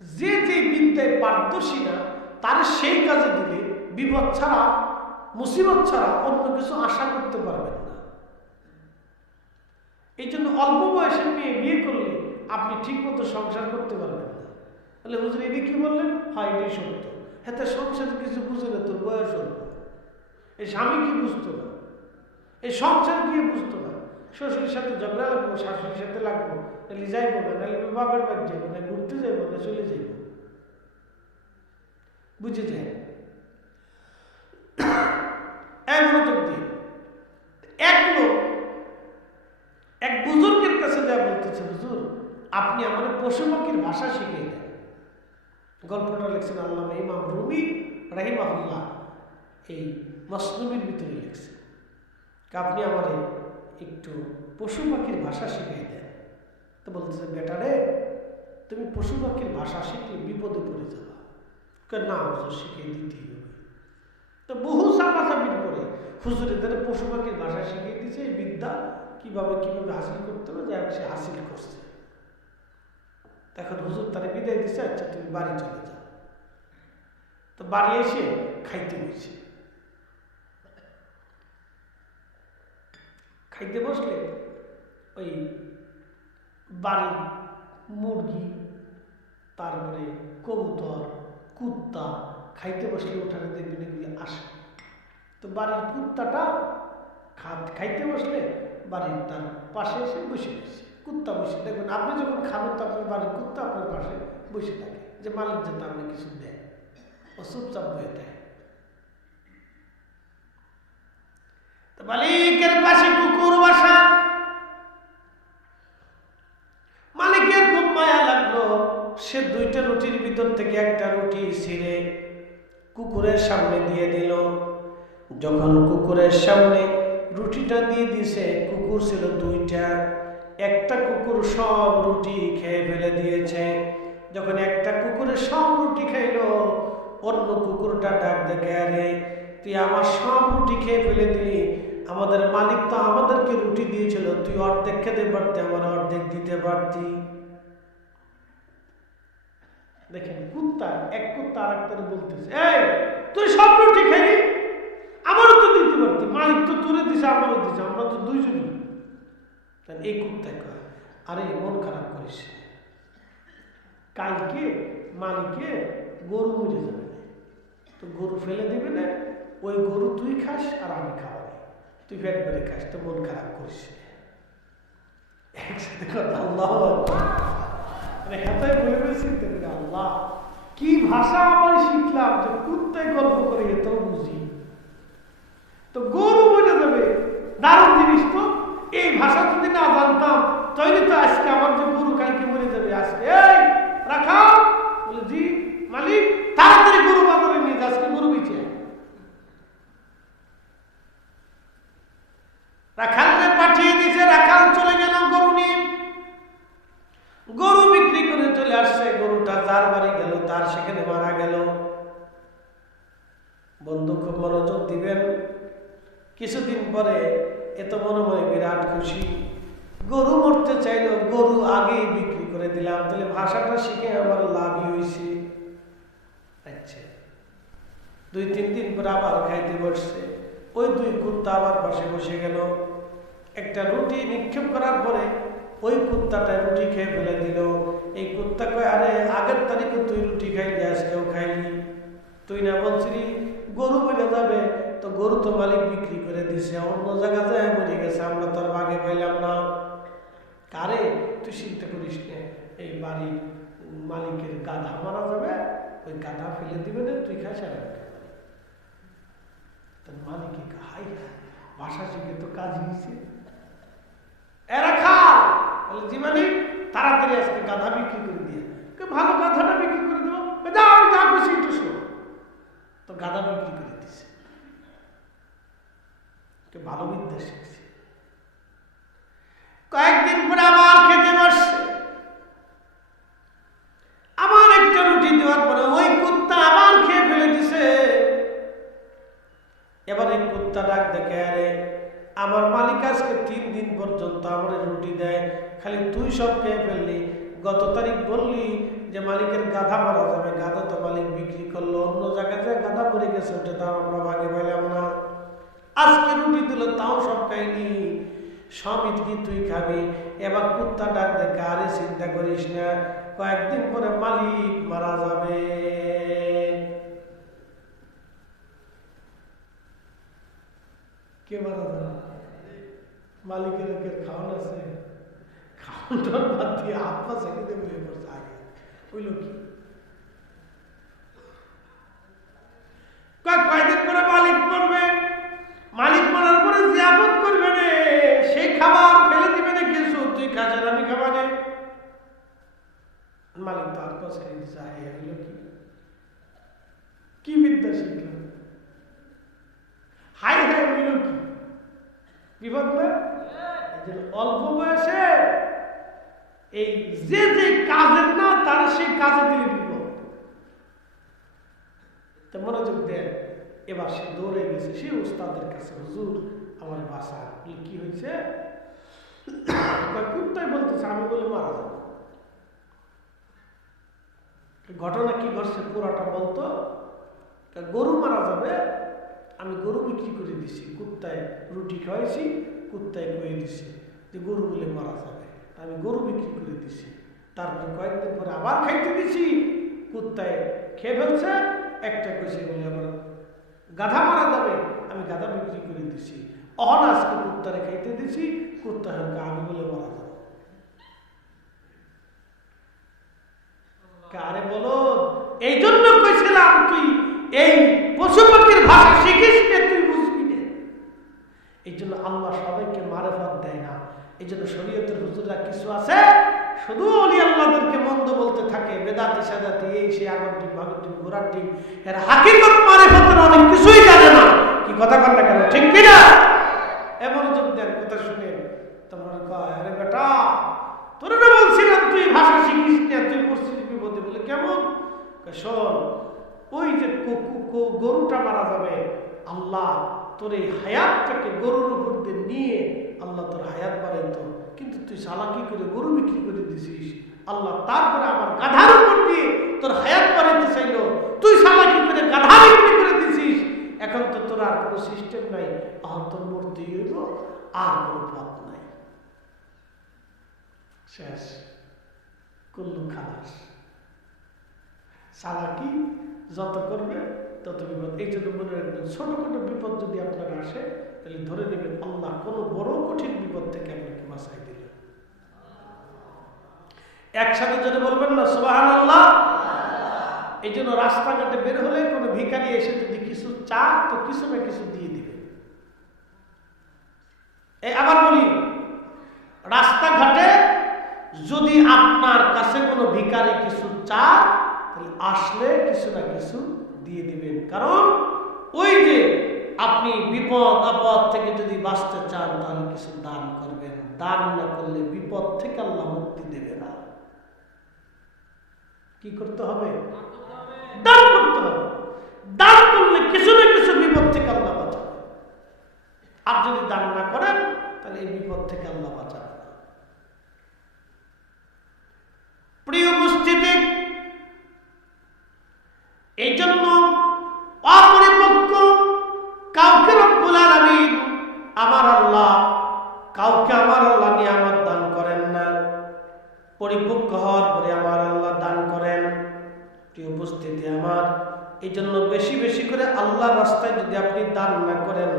যে যে বিদ্যায় পারদর্শী না তার সেই কাজে দিলে বিপদ ছাড়া, মুসিবত ছাড়া অন্য কিছু আশা করতে পারবেন না। এই জন্য অল্প বয়সে মেয়ে বিয়ে করলে আপনি ঠিক মতো সংসার করতে পারবেন না। তাহলে হুজুর এটি কি বললেন? হয় এটাই সত্য। হ্যাঁ, তার সংসারে কিছু বুঝে না, তোর বয়স অল্প। এই স্বামী কি বুঝতো না, এই সংসার গিয়ে বুঝতো না। শ্বশুরের সাথে ঝগড়া লাগবো, শাশুড়ির সাথে লাগবো, তাহলে যাইবো না, নাহলে বাবার বাড়ি যাবো না, ঘুরতে যাইবো না, চলে যাইব, বুঝে যায়। মনোযোগ দিয়ে এক লোক এক বুজুর্গের কাছে যা বলতেছে, হুজুর, আপনি আমাদের পশু পাখির ভাষা শিখিয়ে দেন। গল্পটা লিখছেন আল্লামা ইমাম রুমি রাহিমাহুল্লাহ, এই মসনবির ভিতরে লিখছেন। আপনি আমাদের একটু পশু পাখির ভাষা শিখিয়ে দেন। তো বলতেছে, বেটা রে, তুমি পশু পাখির ভাষা শিখলে বিপদে পড়ে যাবা। না হুজুর, শিখিয়ে দিতেই হবে। তো বহু চাপাচাপির পরে হুজুর এদের পশু পাখির ভাষা শিখিয়ে দিচ্ছে, এই বিদ্যা কিভাবে কিভাবে হাসিল করতে হবে, যাই সে হাসিল করছে। এখন হুজুর তারে বিদায় দিচ্ছে, আচ্ছা তুমি বাড়ি চলে যাও। তো বাড়ি এসে খাইতে বসছে। খাইতে বসলে ওই বাড়ির মুরগি, তারপরে কবুতর, কুত্তা খাইতে বসলে ওঠানে দেখবেন এগুলি আসে। তো বাড়ির কুত্তাটা খাইতে বসলে বাড়ির তার পাশে এসে বসে রয়েছে। কুত্তা বসে, দেখবেন আপনি যখন খাবেন তো আপনার বাড়ির কুত্তা আপনার পাশে বসে থাকে, যে মালিক যাতে আপনি কিছু দেয়, ও চুপচাপ বয়ে দেয়। তো মালিকের পাশে কুকুর বাসা। মালিকের খুব মায়া লাগলো, সে 2টা রুটির ভিতর থেকে একটা রুটি ছিঁড়ে কুকুরের সামনে দিয়ে দিল। যখন কুকুরের সামনে রুটিটা দিয়ে দিছে, কুকুর ছিল 2টা, একটা কুকুর সব রুটি খেয়ে ফেলে দিয়েছে। যখন একটা কুকুরের সব রুটি খাইলো, অন্য কুকুরটা ডাক দেখে, আরে তুই আমার সব রুটি খেয়ে ফেলে দিলি, আমাদের মালিক তো আমাদেরকে রুটি দিয়েছিল, তুই অর্ধেক খেতে পারতি, আমার অর্ধেক দিতে পারতি। দেখেন কুত্তা, এক কুত্তা আর একটারে বলতেছে, এই তুই সব রুটি খাইলি, আমারও তো দিতে পারতি, মালিক তো তোরে দিছে আমারও দিছে, আমরা তো দুইজনই। এই কুত্তায় কয়, আরে মন খারাপ করিস, কালকে মালিকে গরু মরে যাবে, তো গরু ফেলে দিবে না, ওই গরু তুই খাস আর আমি খাওয়াবি, তুই পেট ভরে খাস, তো মন খারাপ করিস। একসাথে কথা আল্লাহ আল্লাহ কি ভাষা আমার শিখলাম, যে কুত্তায় গল্প করে এত বুঝি, তো গরু মরে যাবে, দারুণ জিনিস তো। এই ভাষা যদি না জানতাম তাহলে তো আজকে আমার যে গরু কালকে মরে যাবে, আজকে এই রাখা বলে, জি মালিক তাড়াতাড়ি গরু বাজারে নিয়ে যা, আজকে গরু বেঁচে। রাখালকে পাঠিয়ে দিয়েছে, রাখাল চলে গেল গরু নিয়ে। গরু বিক্রি করে চলে আসছে, গরুটা যার বাড়ি গেল তার সেখানে মারা গেল। বন্ধু খুব মনোযোগ দিবেন, কিছুদিন পরে এত মনে মনে বিরাট খুশি, গরু মরতে চাইলো, গরু আগেই বিক্রি করে দিলাম, তাহলে ভাষাটা শিখে আমার লাভই হয়েছে। আচ্ছা 2-3 দিন পরে আবার খাইতে বসছে, ওই 2 কুত্তা আবার পাশে বসে গেল। একটা রুটি নিক্ষেপ করার পরে ওই কুত্তাটা রুটি খেয়ে ফেলে দিল। এই কুত্তা কয়, আরে আগের তারিখে তুই রুটি খাইলি, আজকেও খাইলি, তুই না বলছিলি গরু মরে যাবে, তো গরু তো মালিক বিক্রি করে দিছে, অন্য জায়গা যায় মরে গেছে, আমরা তো আর ভাগে পাইলাম না। কারে তুই চিন্তা করিস না, এই বাড়ির মালিকের গাধা মারা যাবে, ওই গাধা ফেলে দিবে না, তুই খাস আর তোর মালিকে হাই ভাষা শিখে তো কাজ হয়েছে। এরা খা বলে, জি মালিক তাড়াতাড়ি আজকে গাধা বিক্রি করে দিয়ে, ভালো গাধাটা বিক্রি করে দেবো, আমি যা করছি একটু শোন, তো গাধা বিক্রি করে দিছে। ভালো বিদ্যা শিখছে। কয়েকদিন পরে আবার খেতে বসছে, আবার একটা রুটি দেওয়ার পরে ওই কুত্তা আবার খেয়ে ফেলে দিছে। এবার এই কুত্তা ডাক দেখে, আরে আমার মালিক আজকে 3 দিন পর্যন্ত আমার রুটি দেয়, খালি তুই সব খেয়ে ফেললি। গত তারিখ বললি যে মালিকের গাধা মারা যাবে, গাধা তো মালিক বিক্রি করলো, অন্য জায়গায় যায় গাধা মরে গেছে, ওটা তো আমরা ভাগে পাইলাম না। আজকে রুটি দিল, তাও সব খাইনি, সমিত কি তুই খাবি। এবার কুত্তা ডাক দেখে, আরে চিন্তা করিস না, কয়েকদিন পরে মালিক মারা যাবে। কে মারা যাবে? মালিকের খাওয়ান আছে, খাওয়ান বাদ দিয়ে হাত পা সেখানে বলে পড়ছে। আগে ওই লোক কয়েকদিন পরে মালিক মরবে, মালিক মরার পরে জিয়াফত করবে না, সেই খাবার ফেলে দিবে না কিছু, তুই খাস আর আমি খাবা না। মালিক তো হাত পা ছেড়ে দিচ্ছে। হইল কি বিদ্যা শিখলাম, হাই হাই হইল কি বিপদ না? অল্প বয়সে এই যে যে কাজের না তার সেই কাজে দিলে বিপদ। তো মনোযোগ দেন, এবার সে দৌড়ে গেছে সে উস্তাদের কাছে, হুজুর আমার বাসা। কি হয়েছে? কুত্তাই বলতেছে, আমি বলে মারা যাবো। ঘটনা কি ঘটছে পুরাটা বলতো। গরু মারা যাবে, আমি গরু বিক্রি করে দিছি, কুত্তায় রুটি খাওয়াইছি, কুত্তায় কয়ে দিছি যে গরু বলে মারা যাবে, আমি গরু বিক্রি করে দিছি। তারপরে কয়েকদিন পরে আবার খাইতে দিছি, কুত্তায় খেয়ে ফেলছে, একটা কইছে বলে আবার গাধা মারা যাবে, আমি গাধা বিক্রি করে দিছি। অহন আজকে কুত্তারে খাইতে দিছি, কুত্তা হলকে আমি বলে মারা যাবে। কারে বলো, এই জন্য কইছিলাম তুই এই পশু পাখির ভাষা শিখিস না, তুই বুঝবি না। এই জন্য আল্লাহ সবাইকে মারেফত দেয় না। এই জন্য শরীয়তের হুজুররা কিছু আছে শুধু ওলি আল্লাহদেরকে মন্দ বলতে থাকে, বেদাতি সাদাতি এই সে আগর টিম ভাগর টিম ঘোরার টিম, এরা হাকিকত মারেফতের অনেক কিছুই জানে না। কি কথা কর না কেন, ঠিক কিনা? এমন যোগ দেন কথা শুনে তোমার কয়, আরে বেটা তোর না বলছিলাম তুই ভাষা শিখিস না, তুই পড়ছিস বিপদে। বলে কেমন? শোন, ওই যে গরুটা মারা যাবে, আল্লাহ তোর এই হায়াতটাকে গরুর উপর দিয়ে নিয়ে আল্লাহ তোর হায়াত বাড়াইতো, কিন্তু তুই চালাকি করে গরু বিক্রি করে দিছিস। আল্লাহ তারপরে আবার গাধার উপর দিয়ে তোর হায়াত বাড়াইতে চাইলো, তুই চালাকি করে গাধা বিক্রি করে দিছিস। এখন তো তোর আর কোনো সিস্টেম নাই, এখন তোর মূর্তি হইল, আর কোনো পথ নাই, শেষ, কুল্লু খালাস। চালাকি যত করবে তত বিপদ। এই জন্য মনে রাখবেন, ছোটখাটো বিপদ যদি আপনার আসে তাহলে ধরে নেবেন আল্লাহ কোনো বড় কঠিন বিপদ থেকে আপনাকে বাঁচাই দিল। একসাথে যদি বলবেন না সুবহানাল্লাহ। এই জন্য রাস্তাঘাটে বের হলে কোনো ভিখারি এসে যদি কিছু চান তো কিছু না কিছু দিয়ে দিবে। এই আবার বলি, রাস্তাঘাটে যদি আপনার কাছে কোনো ভিখারি কিছু চান তাহলে আসলে কিছু না কিছু দিয়ে দিবেন। কারণ ওই যে আপনি বিপদ আপদ থেকে যদি বাঁচতে চান তাহলে কিছু দান করবেন, দান না করলে বিপদ থেকে আল্লাহ মুক্তি দেবে না। কি করতে হবে? দান করতে হবে। দান করলে কিছু না কিছু বিপদ থেকে আল্লাহ বাঁচাবে। আর যদি দান না করেন তাহলে এই বিপদ থেকে আল্লাহ বাঁচাবে না। প্রিয় উপস্থিতি, এই জন্য অপরিপক্ক কাউকে রব্বুল আলামিন আমার আল্লাহ কাউকে আমার আল্লাহ নিয়ামত দান করেন না, পরিপক্ক হওয়ার পরে আমার আল্লাহ দান করেন। প্রিয় উপস্থিতি আমার, এই জন্য বেশি বেশি করে আল্লাহর রাস্তায় যদি আপনি দান না করেন,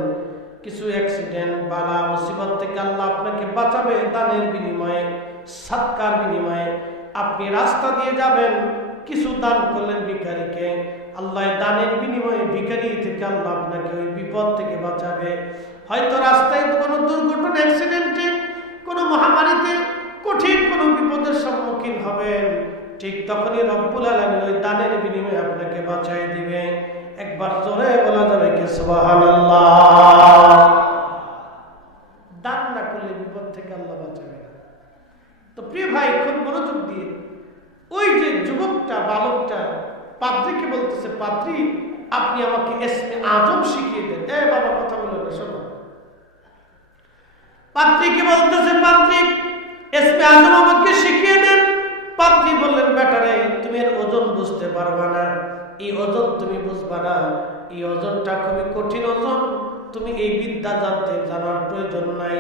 কিছু অ্যাক্সিডেন্ট বালা মুসিবত থেকে আল্লাহ আপনাকে বাঁচাবে দানের বিনিময়ে, সাদকার বিনিময়ে। আপনি রাস্তা দিয়ে যাবেন, কিছু দান করলেন ভিখারিকে, আল্লাহ দানের বিনিময়ে ভিখারি থেকে আল্লাহ আপনাকে ওই বিপদ থেকে বাঁচাবে। হয়তো রাস্তায় কোনো দুর্ঘটনা, অ্যাক্সিডেন্টে, কোনো মহামারীতে কঠিন কোনো বিপদের সম্মুখীন হবেন, ঠিক তখনই রব্বুল আলামিন ওই দানের বিনিময়ে আপনাকে বাঁচাই দিবে। একবার জোরে বলা যাবে কি সুবহানাল্লাহ। দান না করলে বিপদ থেকে আল্লাহ বাঁচাবে না। তো প্রিয় ভাই, খুব মনোযোগ দিয়ে, ওই যে যুবকটা, বালকটা পাদ্রীকে বলতেছে, পাদ্রী আপনি আমাকে ইসমে আজম শিখিয়ে দেন। এ বাবা কথা বলো না, শোনো। পাদ্রীকে বলতেছে, পাদ্রী ইসমে আজম আমাকে শিখিয়ে দেন। পাদ্রী বললেন, বেটারে তুমি এর ওজন বুঝতে পারবা না, এই ওজন তুমি বুঝবা না, এই ওজনটা খুবই কঠিন ওজন, তুমি এই বিদ্যা জানার প্রয়োজন নাই।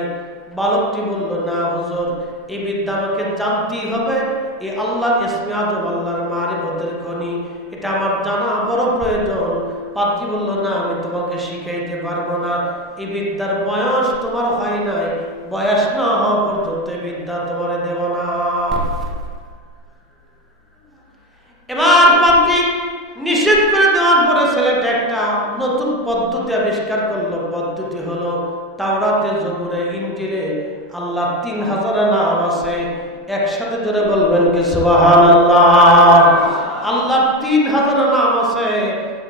বালকটি বলল, না হুজুর, এই বিদ্যা আমাকে জানতেই হবে। এই আল্লাহর ইসমে আজম, আল্লাহর মারিফতের খনি, এটা আমার জানা বড় প্রয়োজন। পাদ্রী বলল, না আমি তোমাকে শিখাইতে পারবো না, এই বিদ্যার বয়স তোমার হয় নাই, বয়স না হওয়া পর্যন্ত এই বিদ্যা তোমারে দেব না। এবার পাদ্রী নিষেধ করে দেওয়ার পরে ছেলেটা একটা নতুন পদ্ধতি আবিষ্কার করলো। পদ্ধতি হলো তাওরাতে, জবুরে, ইনজিলে আল্লাহ 3000 নাম আছে। একসাথে জোরে বলবেন কি সুবহানাল্লাহ। আল্লাহ 3000 নাম আছে।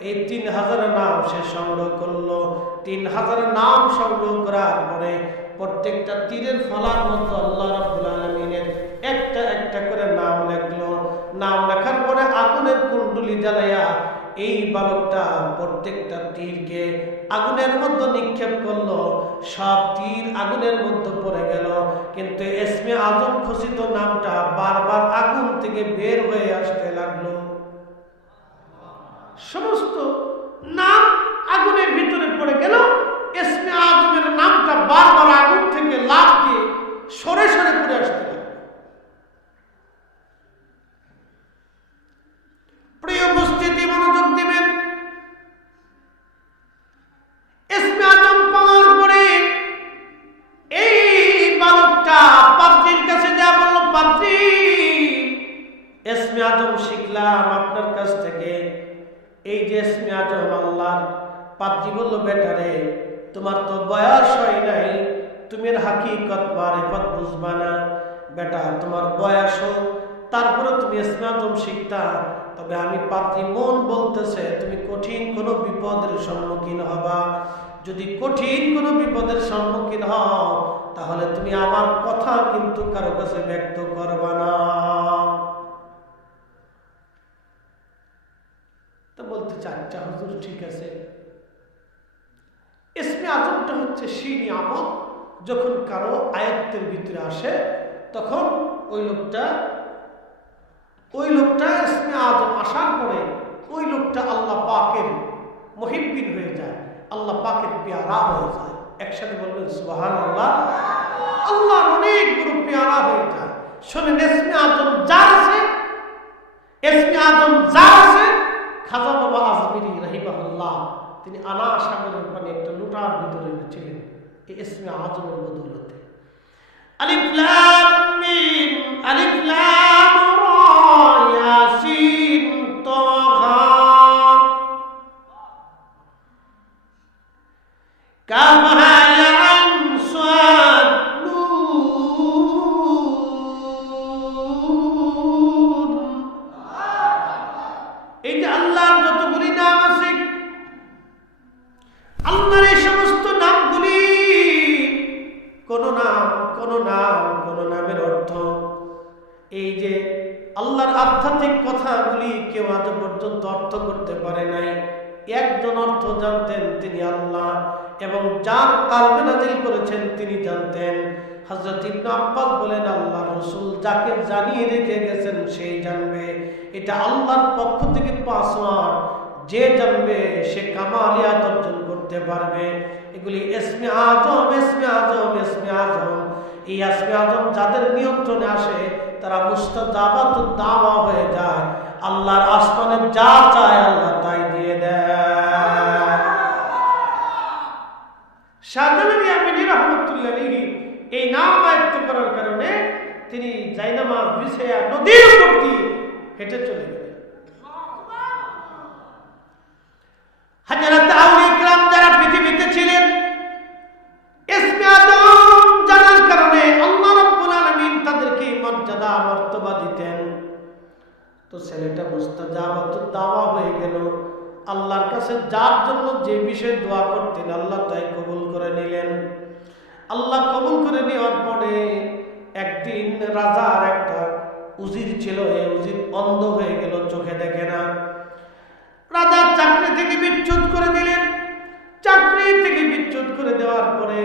এই 3000 নাম সে সংগ্রহ করলো। 3000 নাম সংগ্রহ করার পরে প্রত্যেকটা তীরের ফলার মতো আল্লাহ রাব্বুল আলামিনের একটা একটা করে নাম লিখলো। নাম লেখার পরে আগুনের কুণ্ডলি জ্বালাইয়া এই বালকটা প্রত্যেকটা তীরকে আগুনের মধ্যে নিক্ষেপ করলো। সব তীর আগুনের মধ্যে পড়ে গেল, কিন্তু ইসমে আজম খচিত নামটা বারবার আগুন থেকে বের হয়ে আসতে লাগলো। সমস্ত নাম আগুনের ভিতরে পড়ে গেল, ইসমে আজমের নামটা বারবার আগুন থেকে লাফ দিয়ে সরে সরে পড়ে আসতে লাগলো। প্রিয় উপস্থিতি, মনোযোগ দিবেন। ইসমে আজম পাওয়ার পরে এই বালকটা পাত্রীর কাছে যা বলল, পাত্রী ইসমে আজম শিখলাম আপনার কাছ থেকে। এই যে ইসমে আজম আল্লাহর, পাত্রী বলল, বেটা রে, তোমার তো বয়স হয় নাই, তুমি এর হাকিকত মারিফত বুঝবা না। বেটা, তোমার বয়স হোক, তারপরে তুমি ইসমে আজম শিখতা। তবে আমি পাত্রী মন বলতেছে তুমি কঠিন কোনো বিপদের সম্মুখীন হবা। যদি কঠিন কোনো বিপদের সম্মুখীন হও, তাহলে তুমি আমার কথা কিন্তু কারো কাছে ব্যক্ত করবা না। তা বলতে চাচ্ছা, হুজুর ঠিক আছে। ইসমে আজমটা হচ্ছে সেই নিয়ামত, যখন কারো আয়ত্তের ভিতরে আসে তখন ওই লোকটা ইসমে আজম আসার পরে ওই লোকটা আল্লাহ পাকের মুহিব্বিন হয়ে যায়, আল্লাহ পাকের পেয়ারা হয়ে যায়। একসাথে বলবেন সুবহানাল্লাহ। আল্লাহর অনেক বড় পেয়ারা হয়ে যায়। শোনেন, ইসমে আজম যার আছে, খাজা বাবা আজমিরি রাহিমাহুল্লাহ, তিনি আনা সাগরের পানি একটা লুটার ভিতরে এনেছিলেন এই ইসমে আজমের বদৌলতে। আলিফ লাম মিম, আলিফ লাম রা, ইয়াসিন তাহা, কাফ হা ইয়া আইন সাদ নুন। এই যে আল্লাহর যতগুলি নাম আছে, আল্লাহর এই সমস্ত নামগুলি কোন নামের অর্থ, এই যে আল্লাহর আধ্যাত্মিক কথাগুলি কেউ আজ পর্যন্ত অর্থ করতে পারে নাই। একজন অর্থ জানতেন, তিনি আল্লাহ, এবং যার কালবে নাজিল করেছেন তিনি জানতেন। হযরত ইবনে আব্বাস বলেন, আল্লাহ রাসূল যাকে জানিয়ে রেখে গেছেন সেই জানবে। এটা আল্লাহর পক্ষ থেকে পাসওয়ার্ড, যে জানবে সে কামালিয়াত অর্জন করতে পারবে। এগুলি ইসমে আজম, ইসমে আজম, ইসমে আজম। এই ইসমে আজম যাদের নিয়ন্ত্রণে আসে তারা মুস্তাজাবাতুদ দাওয়া হয়ে যায়। আল্লাহর আসমানে যা চায় আল্লাহ তাই দিয়ে দেয়। শাহজালাল ইয়ামানী রাহমাতুল্লাহ আলাইহি এই নাম আয়ত্ত করার কারণে তিনি জায়নামাজ বিছায়া নদীর উপর দিয়ে হেঁটে চলে গেলেন। হযরত আউলিয়া কিরাম যারা পৃথিবীতে ছিলেন, ইসমে আজম জানার কারণে আল্লাহ রাব্বুল আলামিন তাদেরকে মর্যাদা মর্তবা দিতেন। তো ছেলেটা মুস্তাজাবাতুদ দাওয়া হয়ে গেল। আল্লাহর কাছে যার জন্য যে বিষয়ে দোয়া করতেন আল্লাহ তাই কবুল করে নিলেন। আল্লাহ কবুল করে নেওয়ার পরে একদিন রাজার একটা উজির ছিল, এই উজির অন্ধ হয়ে গেল, চোখে দেখে না। রাজা চাকরি থেকে বিচ্যুত করে দিলেন। চাকরি থেকে বিচ্যুত করে দেওয়ার পরে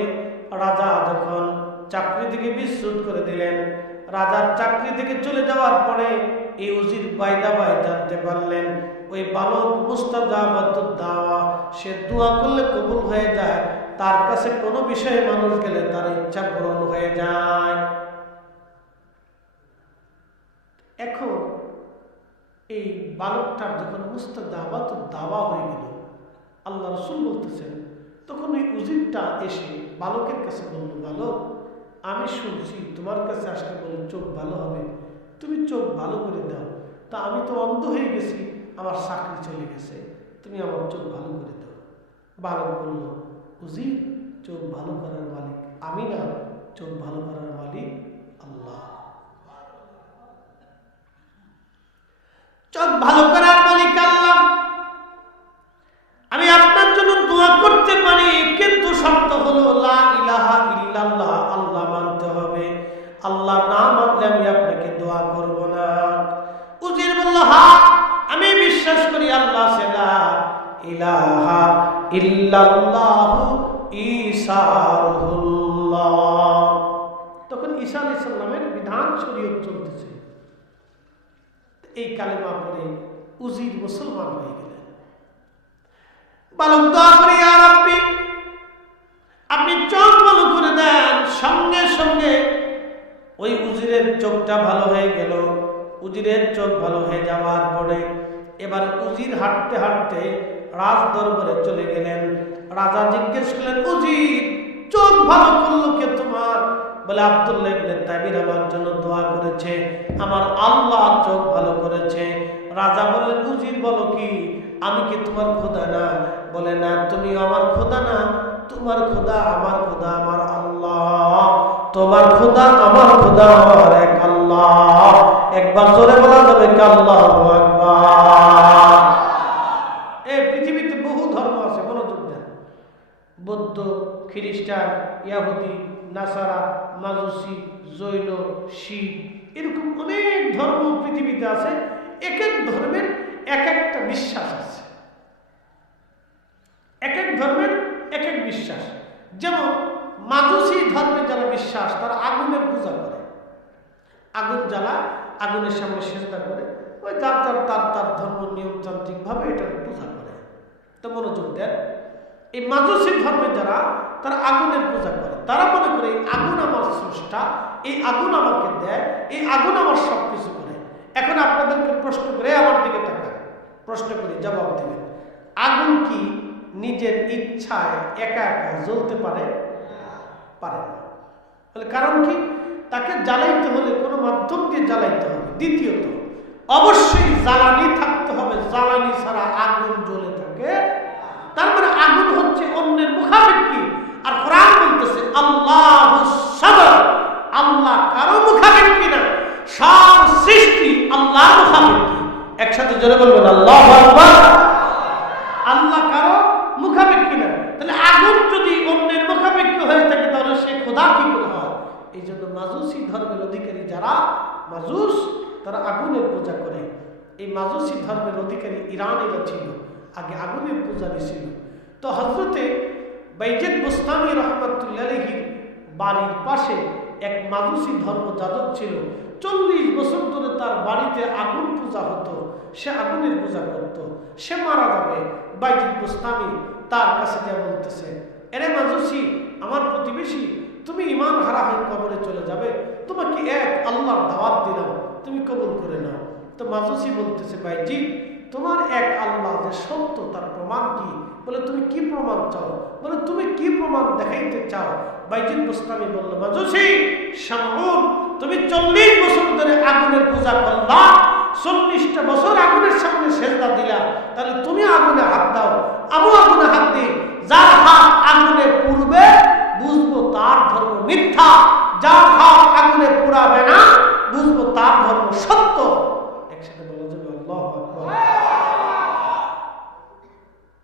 রাজা যখন চাকরি থেকে বিচ্যুত করে দিলেন, রাজার চাকরি থেকে চলে যাওয়ার পরে এই উজির বাইদা ভাই জানতে পারলেন ওই বালক মুস্তাজাবাতুদ দাওয়া, সে দোয়া করলে কবুল হয়ে যায়, তার কাছে কোনো বিষয়ে মানুষ গেলে তার ইচ্ছা পূরণ হয়ে যায়। এখন এই বালকটার যখন মুস্তাজাবাতুদ দাওয়া হয়ে গেল, আল্লাহ রাসূল বলতেছেন, তখন ওই উজিরটা এসে বালকের কাছে বলল, বালক, আমি শুনছি তোমার কাছে আসলে বলে চোখ ভালো হবে, তুমি চোখ ভালো করে দাও। তা আমি তো অন্ধ হয়ে গেছি, আমার চাকরি চলে গেছে, তুমি আমার চোখ ভালো করে দাও। বালক বলল, উজির, চোখ ভালো করার মালিক আমি না, চোখ ভালো করার মালিক আল্লাহ। চোখ ভালো করার মালিক আল্লাহ। আমি আপনার জন্য দোয়া করতে পারি, কিন্তু শর্ত হলো লা ইলাহা ইল্লাল্লাহ, আল্লাহ মানতে হবে। আল্লাহ না মানলে আমি আপনাকে দোয়া করব না। উজির বলল, হ্যাঁ আমি বিশ্বাস করি আল্লাহ আছে, লা ইলাহা ইল্লাল্লাহু ঈসা রুহুল্লাহ। তখন ঈসা আলাইহিস সালামের বিধান শরীয়ত চলতেছে। এই কালেমা পড়ে উজির মুসলমান হয়ে গেলেন। বালক দোয়া করে, ইয়া রাব্বি, আপনি চোখ ভালো করে দেন। সঙ্গে সঙ্গে ওই উজিরের চোখটা ভালো হয়ে গেল। উজিরের চোখ ভালো হয়ে যাওয়ার পরে এবার উজির হাঁটতে হাঁটতে রাজ দরবারে চলে গেলেন। রাজা জিজ্ঞেস করলেন, উজির, চোখ ভালো করলো কে তোমার? বলে, আব্দুল্লাহ ইবনে তাইমির আমার জন্য দোয়া করেছে, আমার আল্লাহ চোখ ভালো করেছে। রাজা বললেন, উজির বলো কি, আমি কি তোমার খোদা না? বলে, না, তুমি আমার খোদা না, তোমার খোদা আমার খোদা, আমার আল্লাহ। তোমার খোদা আমার খোদা, আমার এক আল্লাহ। একবার জোরে বলা যাবে কি আল্লাহু আকবার? এই পৃথিবীতে বহু ধর্ম আছে, মনোযোগ দেন। বৌদ্ধ, খ্রিস্টান, ইহুদি, নাসারা, মাজুসি, জৈন, শিখ, এরকম অনেক ধর্ম পৃথিবীতে আছে। এক এক ধর্মের এক একটা বিশ্বাস আছে, এক এক ধর্মের এক এক বিশ্বাস। যেমন মাজুসি ধর্মে যারা বিশ্বাস, তারা আগুনের পূজা করে, আগুন জ্বালা, আগুনের সামনে সেজদা করে, ওই যার যার তার তার ধর্ম নিয়মতান্ত্রিক ভাবে এটার পূজা করে। তো মনোযোগ দেন, এই মাজুসি ধর্মে যারা, তারা আগুনের পূজা করে। তারা মনে করে এই আগুন আমার স্রষ্টা, এই আগুন আমাকে দেয়, এই আগুন আমার সবকিছু করে। এখন আপনাদেরকে প্রশ্ন করে, আমার দিকে তাকান, প্রশ্ন করি, জবাব দিবেন। আগুন কি নিজের ইচ্ছায় একা একা জ্বলতে পারে? পারে না। বলে কারণ কি? তাকে জ্বালাইতে হলে কোনো মাধ্যম দিয়ে জ্বালাইতে হবে। দ্বিতীয়ত, অবশ্যই জ্বালানি থাকতে হবে, জ্বালানি ছাড়া আগুন জ্বলে থাকে। তার মানে আগুন হচ্ছে অন্যের মুখাপেক্ষী। আর কোরআন বলতেছে, আল্লাহুস সামাদ, আল্লাহ কারো মুখাপেক্ষী না, সব সৃষ্টি আল্লাহর মুখাপেক্ষী। একসাথে জোরে বলবেন আল্লাহু আকবার। আল্লাহ কারো মুখাপেক্ষী না। তাহলে আগুন যদি অন্যের মুখাপেক্ষী হয়ে থাকে, তাহলে সে খোদা কি করে হয়? এই জন্য মাজুসি ধর্মের অধিকারী যারা মাজুস, তারা আগুনের পূজা করে। এই মাজুসি ধর্মের অধিকারী ইরানীরা ছিল, আগে আগুনের পূজারী ছিল। তো হযরতে বাইজিদ বুস্তামি রাহমাতুল্লাহি আলাইহির বাড়ির পাশে এক মাজুসি ধর্ম যাজক ছিল। 40 বছর ধরে তার বাড়িতে আগুন পূজা হতো, সে আগুনের পূজা করত। সে মারা যাবে, বাইজিদ বুস্তামি তার কাছে যা বলতেছে, এরে মাজুসি, আমার প্রতিবেশী, তুমি ঈমান হারা হয়ে কবরে চলে যাবে, তোমাকে এক আল্লাহর দাওয়াত দিলাম, তুমি কবুল করে নাও। তো মাজুসি বলতেছে, বাইজিদ, তোমার এক আল্লাহ যে সত্য, তার প্রমাণ কি? বলে, তুমি কি প্রমাণ চাও? বলে, তুমি কি প্রমাণ দেখাইতে চাও? বাইজিদ বুস্তামি বলল, মাজুসি শামউন, তুমি 40 বছর ধরে আগুনের পূজা করলা, 40টা বছর আগুনের সামনে সেজদা দিলা, তাহলে তুমি আগুনে হাত দাও, আমি আগুনে হাত দিই। যার হাত আগুনে পুড়বে, বুঝবো তার ধর্ম মিথ্যা। যার হাত আগুনে পুড়াবে না, বুঝবো তার ধর্ম সত্য। একসাথে বলা যাবে আল্লাহু আকবার।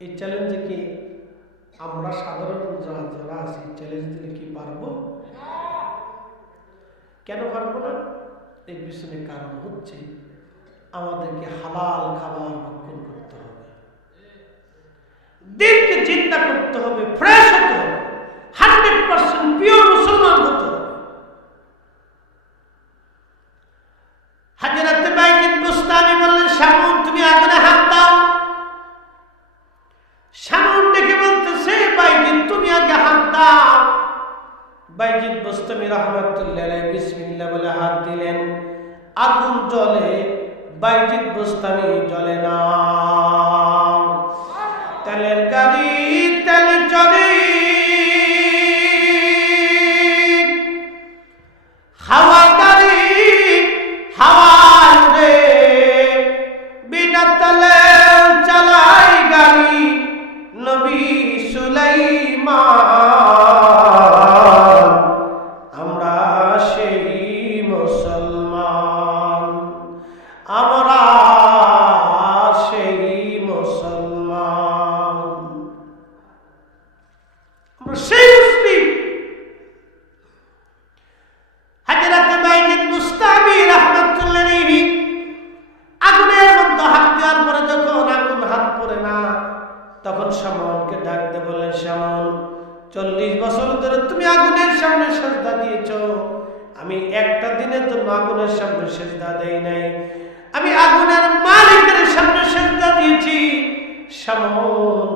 এই চ্যালেঞ্জে কি আমরা সাধারণ যারা আছি, চ্যালেঞ্জ দিলে কি পারবো? কেন পারবো না? এর পিছনে কারণ হচ্ছে, আমাদেরকে হালাল খাবার ভক্ষণ করতে হবে, দিনকে চিন্তা করতে হবে, ফ্রেশ হতে হবে, 100% পিওর মুসলমান হতে হবে। হযরত বাইজিদ বুস্তামি বললেন, শামউন, তুমি আগুনে হাত দাও। শামউন দেখে বলতেছে, বাইজিদ, তুমি আগে হাত দাও। বাইজিদ বুস্তামি রাহমাতুল্লাহি আলাইহি বিসমিল্লাহ বলে হাত দিলেন, আগুন জ্বলে, বাইজিদ বুস্তামি জ্বলে না। তেলের গাড়ি তেল চলে, হাওয়া গাড়ি হাওয়া উড়ে, বিনা তেলে চালাই গাড়ি নবী সুলাইমান। আমরা সেই মুসলমান, আমরা সেই মুসলমান, আমরা সেই মুসলিম। হযরত বাইজিদ বুস্তামি রাহমাতুল্লাহি আলাইহি আগুনের মধ্যে হাত দেওয়ার পরে যখন আগুন হাত পড়ে না, তখন শামউনকে ডাক দিয়ে বলেন, শামউন, 40 বছর ধরে তুমি আগুনের সামনে সেজদা দিয়েছো, আমি একটা দিনের জন্য আগুনের সামনে সেজদা দেই নাই, আমি আগুনের মালিকের সামনে সেজদা দিয়েছি। শামউন,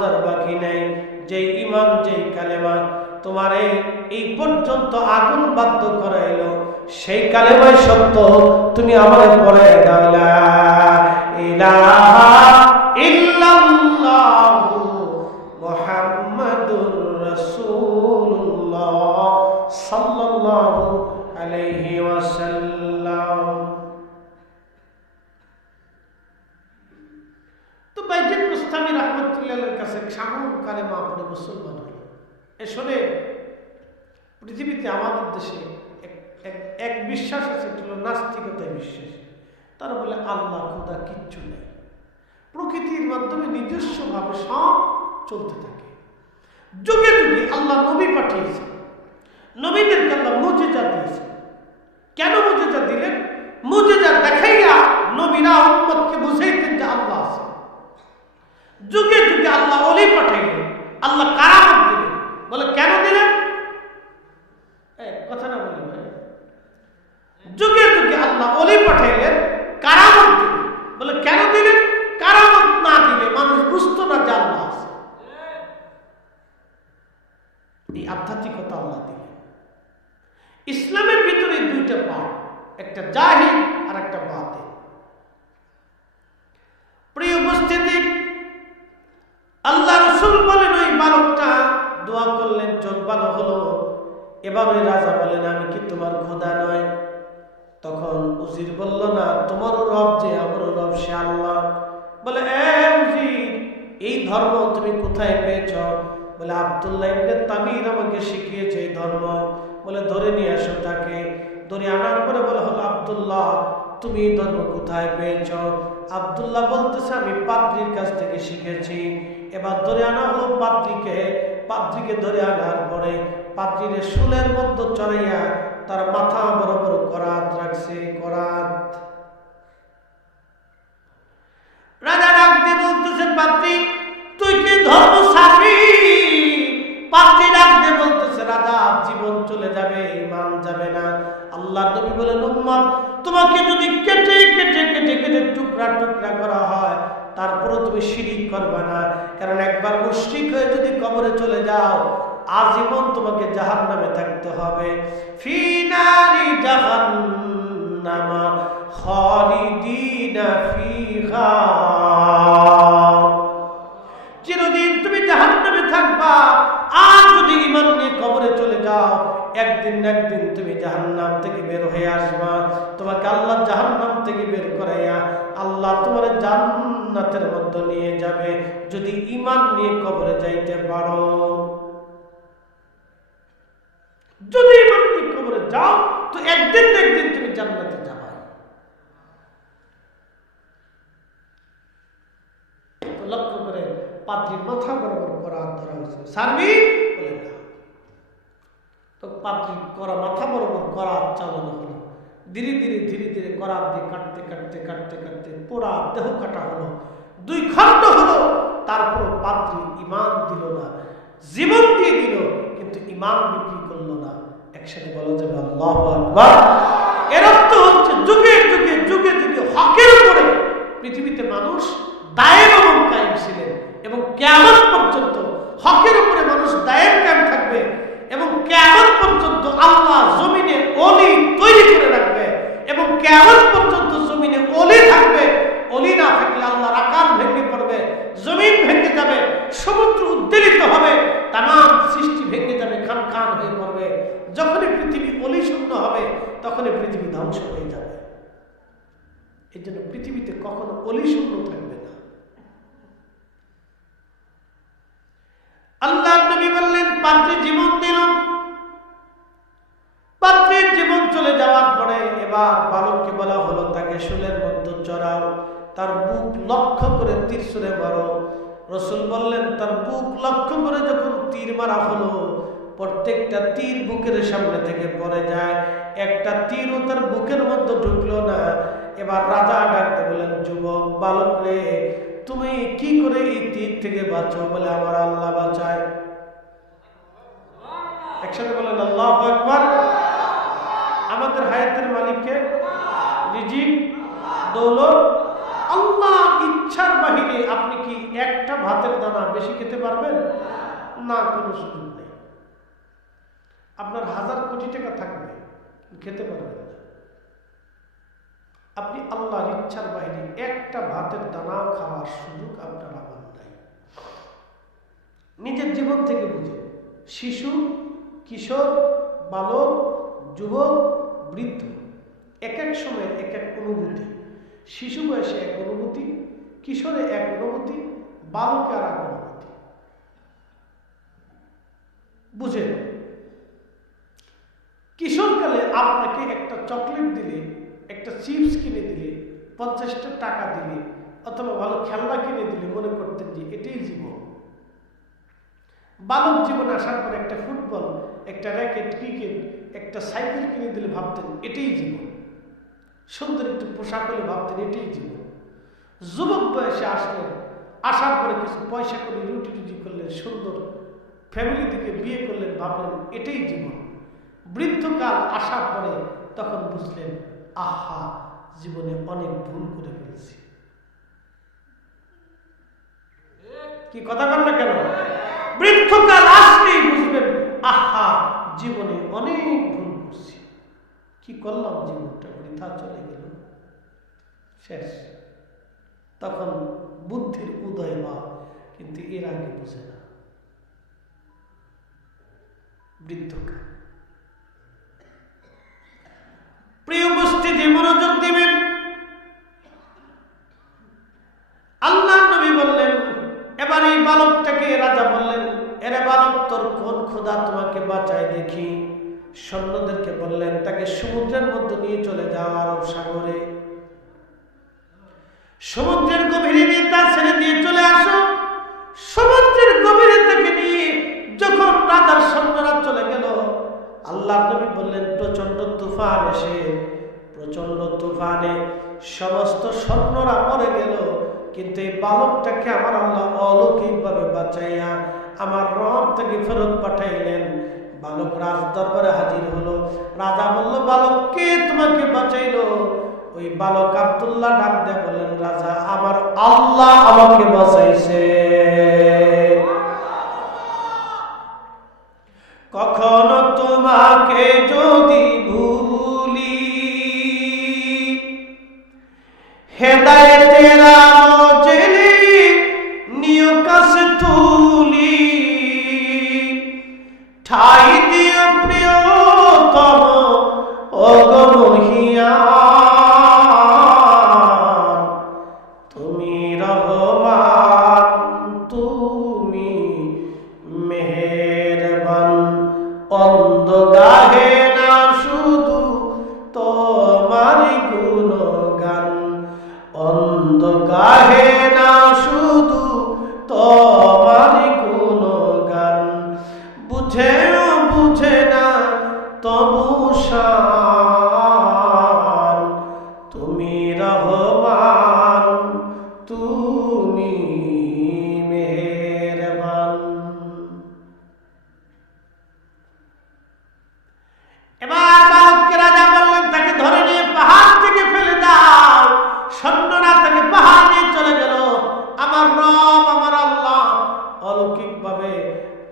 বোঝার বাকি নেই। যেই ঈমান, যেই কালেমা তোমারে এই পর্যন্ত আগুন বাধ্য করাইলো, সেই কালেমাই সত্য। তুমি আমারে পড়ে দাও লা ইলাহা ইল্লাল্লাহু মুহাম্মাদুর রাসূলুল্লাহ সাল্লাল্লাহু আলাইহি ওয়াসাল্লাম। তো বাইজিদ বুস্তামি রাহমাতুল্লাহর কাছে সামুন কালেমা পড়ে মুসলমান হল। এসবে পৃথিবীতে আমাদের দেশে এক বিশ্বাস আছে, এটা হলো নাস্তিকতায় বিশ্বাস। তারা বলে আল্লাহ খোদা কিচ্ছু নেই, প্রকৃতির মাধ্যমে নিজস্বভাবে সব চলতে থাকে। যুগে যুগে আল্লাহ নবী পাঠিয়েছে, নবীদেরকে আল্লাহ মুজিজা দিয়েছে। কেন মুজিজা দিলেন? মুজিজা দেখাইয়া নবীরা উম্মতকে বুঝাইতেন যে আল্লাহ আছে। যুগে যুগে আল্লাহ ওলি পাঠাইলেন, আল্লাহ কারামত দিলেন। বলে কেন দিলেন? কথা না বলি ভাই। যুগে যুগে আল্লাহ ওলি পাঠাইলেন, কারামত দিলেন। বলে কেন দিলেন? কারামত না দিলে মানুষ বুঝতো না যে আল্লাহ আছে। এই আধ্যাত্মিকতা আল্লাহ দিলেন। ইসলামের ভিতরে দুইটা পার্ট, একটা জাহির আর একটা বাতিন। প্রিয় উপস্থিতি, আল্লাহ রাসূল বলেন ওই বালকটা দোয়া করলেন, চোখ ভালো হলো। এবার ওই রাজা বলেন আমি কি তোমার খোদা নয়? তখন উজির বলল না, তোমারও রব যে, আমারও রব সে আল্লাহ। বলে উজির, এই ধর্ম তুমি কোথায় পেয়েছ? বলে আব্দুল্লাহ ইবনে তামির আমাকে শিখিয়েছে এই ধর্ম। বলে ধরে নিয়ে আসো তাকে। ধরে আনার পরে বলা হলো আব্দুল্লাহ, তুমি এই ধর্ম কোথায় পেয়েছ? আব্দুল্লাহ বলতেছে আমি পাদ্রীর কাছ থেকে শিখেছি। এবার ধরে আনা হলো পাদ্রীকে। পাদ্রীকে ধরে আনার পরে পাদ্রীর শুলের মধ্যে চড়াইয়া তার মাথা বরাবর করাত রাখছে, করাত। রাজা ডাক দিয়ে বলতেছে পাদ্রী তুই কি ধর্ম ছাড়বি? পাদ্রী ডাক দিয়ে বলতেছে রাজা জীবন চলে যাবে, ঈমান যাবে না। আল্লাহ নবী বলেন উম্মত তোমাকে যদি কেটে কেটে কেটে কেটে টুকরা টুকরা করা হয় তারপরে তুমি শিরিক করবে না, কারণ একবার মুশরিক হয়ে যদি কবরে চলে যাও আজীবন তোমাকে জাহান্নামে থাকতে হবে। ফি নারি জাহান্নামা খালিদিনা ফিহা, চিরদিন তুমি জাহান্নামে থাকবা। আর যদি ঈমান নিয়ে কবরে চলে যাও একদিন না একদিন তুমি জাহান্নাম থেকে বের হয়ে আসবা। তোমাকে আল্লাহ জাহান্নাম থেকে বের করাইয়া আল্লাহ তোমার জান্নাতের মধ্যে নিয়ে যাবে যদি ঈমান নিয়ে কবরে যাইতে পারো। যদি ঈমান নিয়ে কবরে যাও তো একদিন না একদিন তুমি জান্নাতে যাবা। তো লক্ষ্য করে পাদ্রীর মাথা বরাবর করাত ধরা হয়েছে। সারবি বলে না। তো পাদ্রী করা মাথা বরাবর করাত চালানো হলো। ধীরে ধীরে ধীরে ধীরে করাত দিয়ে কাটতে কাটতে কাটতে কাটতে পোড়া দেহ কাটা হলো, 2 খণ্ড হলো। তারপর পাদ্রী ঈমান দিল না, জীবন দিয়ে দিল, কিন্তু ঈমান বিক্রি করলো না। একসাথে বলা যাবে আল্লাহু আকবার। এর অর্থ হচ্ছে যুগে যুগে যুগে যুগে হকের উপরে পৃথিবীতে মানুষ দায়েম এবং কায়েম ছিলেন, এবং কিয়ামত পর্যন্ত হকের উপরে মানুষ দায়েম কায়েম থাকবে, এবং কিয়ামত পর্যন্ত আল্লাহ জমিনে ওলি তৈরি করে রাখবে, এবং কিয়ামত পর্যন্ত জমিনে ওলি থাকবে। ওলি না থাকলে আল্লাহর আকাশ ভেঙে পড়বে, জমিন ভেঙে যাবে, সমুদ্র উদ্বেলিত হবে, তামাম সৃষ্টি ভেঙে যাবে, খান খান হয়ে পড়বে। যখনই পৃথিবী ওলি শূন্য হবে তখনই পৃথিবী ধ্বংস হয়ে যাবে। এই জন্য পৃথিবীতে কখনো ওলি শূন্য থাকবে না। আল্লাহ নবী বললেন পাদ্রী জীবন দিল। পাদ্রীর জীবন চলে যাওয়ার পরে এবার বালককে বলা হলো তাকে শুলের মধ্যে চড়াও, তার বুক লক্ষ্য করে তীর ছুঁড়ে মারো। রাসূল বললেন তার বুক লক্ষ্য করে যখন তীর মারা হলো প্রত্যেকটা তীর বুকের সামনে থেকে পড়ে যায়, একটা তীরও তার বুকের মধ্যে ঢুকলো না। এবার রাজা ডাকতে বলেন যুবক বালক রে, তুমি কি করে এই তীর থেকে বাঁচো? বলে আমার আল্লাহ বাঁচায়। একসাথে বলেন আল্লাহু আকবার। আমাদের হায়াতের মালিককে, রিজিক, দৌলত, আল্লাহ ইচ্ছার বাহিরে আপনি কি একটা ভাতের দানা বেশি খেতে পারবেন? না, কোনো সুযোগ নেই। আপনার 1000 কোটি টাকা থাকবে, খেতে পারবেন না। আপনি আল্লাহর ইচ্ছার বাহিরে একটা ভাতের দানা খাওয়ার সুযোগ আপনার আমার নাই। নিজের জীবন থেকে বুঝে, শিশু, কিশোর, বালক, যুবক, বৃদ্ধ, এক এক সময় এক এক অনুভূতি। শিশু বয়সে এক অনুভূতি, কিশোরে এক অনুভূতি, বালকে আর এক অনুভূতি। বুঝেন, কিশোরকালে আপনাকে একটা চকলেট দিলে, একটা চিপস কিনে দিলে, 50টা টাকা দিলে, অথবা ভালো খেলনা কিনে দিলে মনে করতেন যে এটাই জীবন। বালক জীবনে আসার পর একটা ফুটবল, একটা র্যাকেট, ক্রিকেট, একটা সাইকেল কিনে দিলে ভাবতেন এটাই জীবন। সুন্দর একটু পোশাক হলে ভাবতেন এটাই জীবন। যুবক বয়সে আসলেন, আসার পরে কিছু পয়সা করে রুটি রুটি করলেন, সুন্দর ফ্যামিলি থেকে বিয়ে করলেন, ভাবলেন এটাই জীবন। বৃদ্ধকাল আসার পরে তখন বুঝলেন আহা, জীবনে অনেক ভুল করে ফেলেছি। কি কথা বল না কেন? বৃদ্ধকাল আসলেই বুঝবেন আহা, জীবনে অনেক ভুল করছি, কি করলাম, জীবনটা বৃথা চলে গেল, শেষ। তখন বুদ্ধির উদয় হয়, কিন্তু এর আগে বুঝে না। বৃদ্ধকাল। প্রিয় উপস্থিতি, মনোযোগ দিবেন। আল্লাহ নবী বললেন, এবার এই বালকটাকে রাজা বললেন, এরে বালক, তোর কোন খোদা তোমাকে বাঁচায় দেখি। সৈন্যদেরকে বললেন তাকে সমুদ্রের মধ্যে নিয়ে চলে যাও, আরব সাগরে। সমুদ্রের গভীরে নিয়ে তা ছেড়ে দিয়ে চলে আসো। সমুদ্রের গভীরে তাকে নিয়ে যখন রাজার সৈন্যরা চলে গেল, আল্লাহ নবী বললেন প্রচন্ড তুফান এসে, প্রচন্ড তুফানে সমস্ত সৈন্যরা মরে গেল, কিন্তু এই বালকটাকে আমার আল্লাহ অলৌকিকভাবে বাঁচাইয়া আমার রব থেকে ফেরত পাঠাইলেন। বালক রাজ দরবারে হাজির হলো। রাজা বলল, বালক কে তোমাকে বাঁচাইলো? ওই বালক আব্দুল্লাহ ডাক দিয়ে বললেন, রাজা, আমার আল্লাহ আমাকে বাঁচাইছে। কখনো তোমাকে যদি ভুলি, হেদায়েতের আলো জেলে নিও কাছে তুলি, ঠাই দিও প্রিয়তম অগমহিয়ান, তুমি রহমান, তুমি মেহেরবান। অন্ধ গাহে না শুধু তোমারই গুণগান, অন্ধ গাহে না শুধু তোমারই গুণগান। বুঝেও বুঝে না তবু শান, তুমি রহমান, তুমি মেহেরবান। এবার বালককে রাজা বললেন তাকে ধরে নিয়ে পাহাড় থেকে ফেলে দাও। সৈন্যরা তাকে পাহাড় নিয়ে চলে গেল। আমার রব, আমার আল্লাহ অলৌকিকভাবে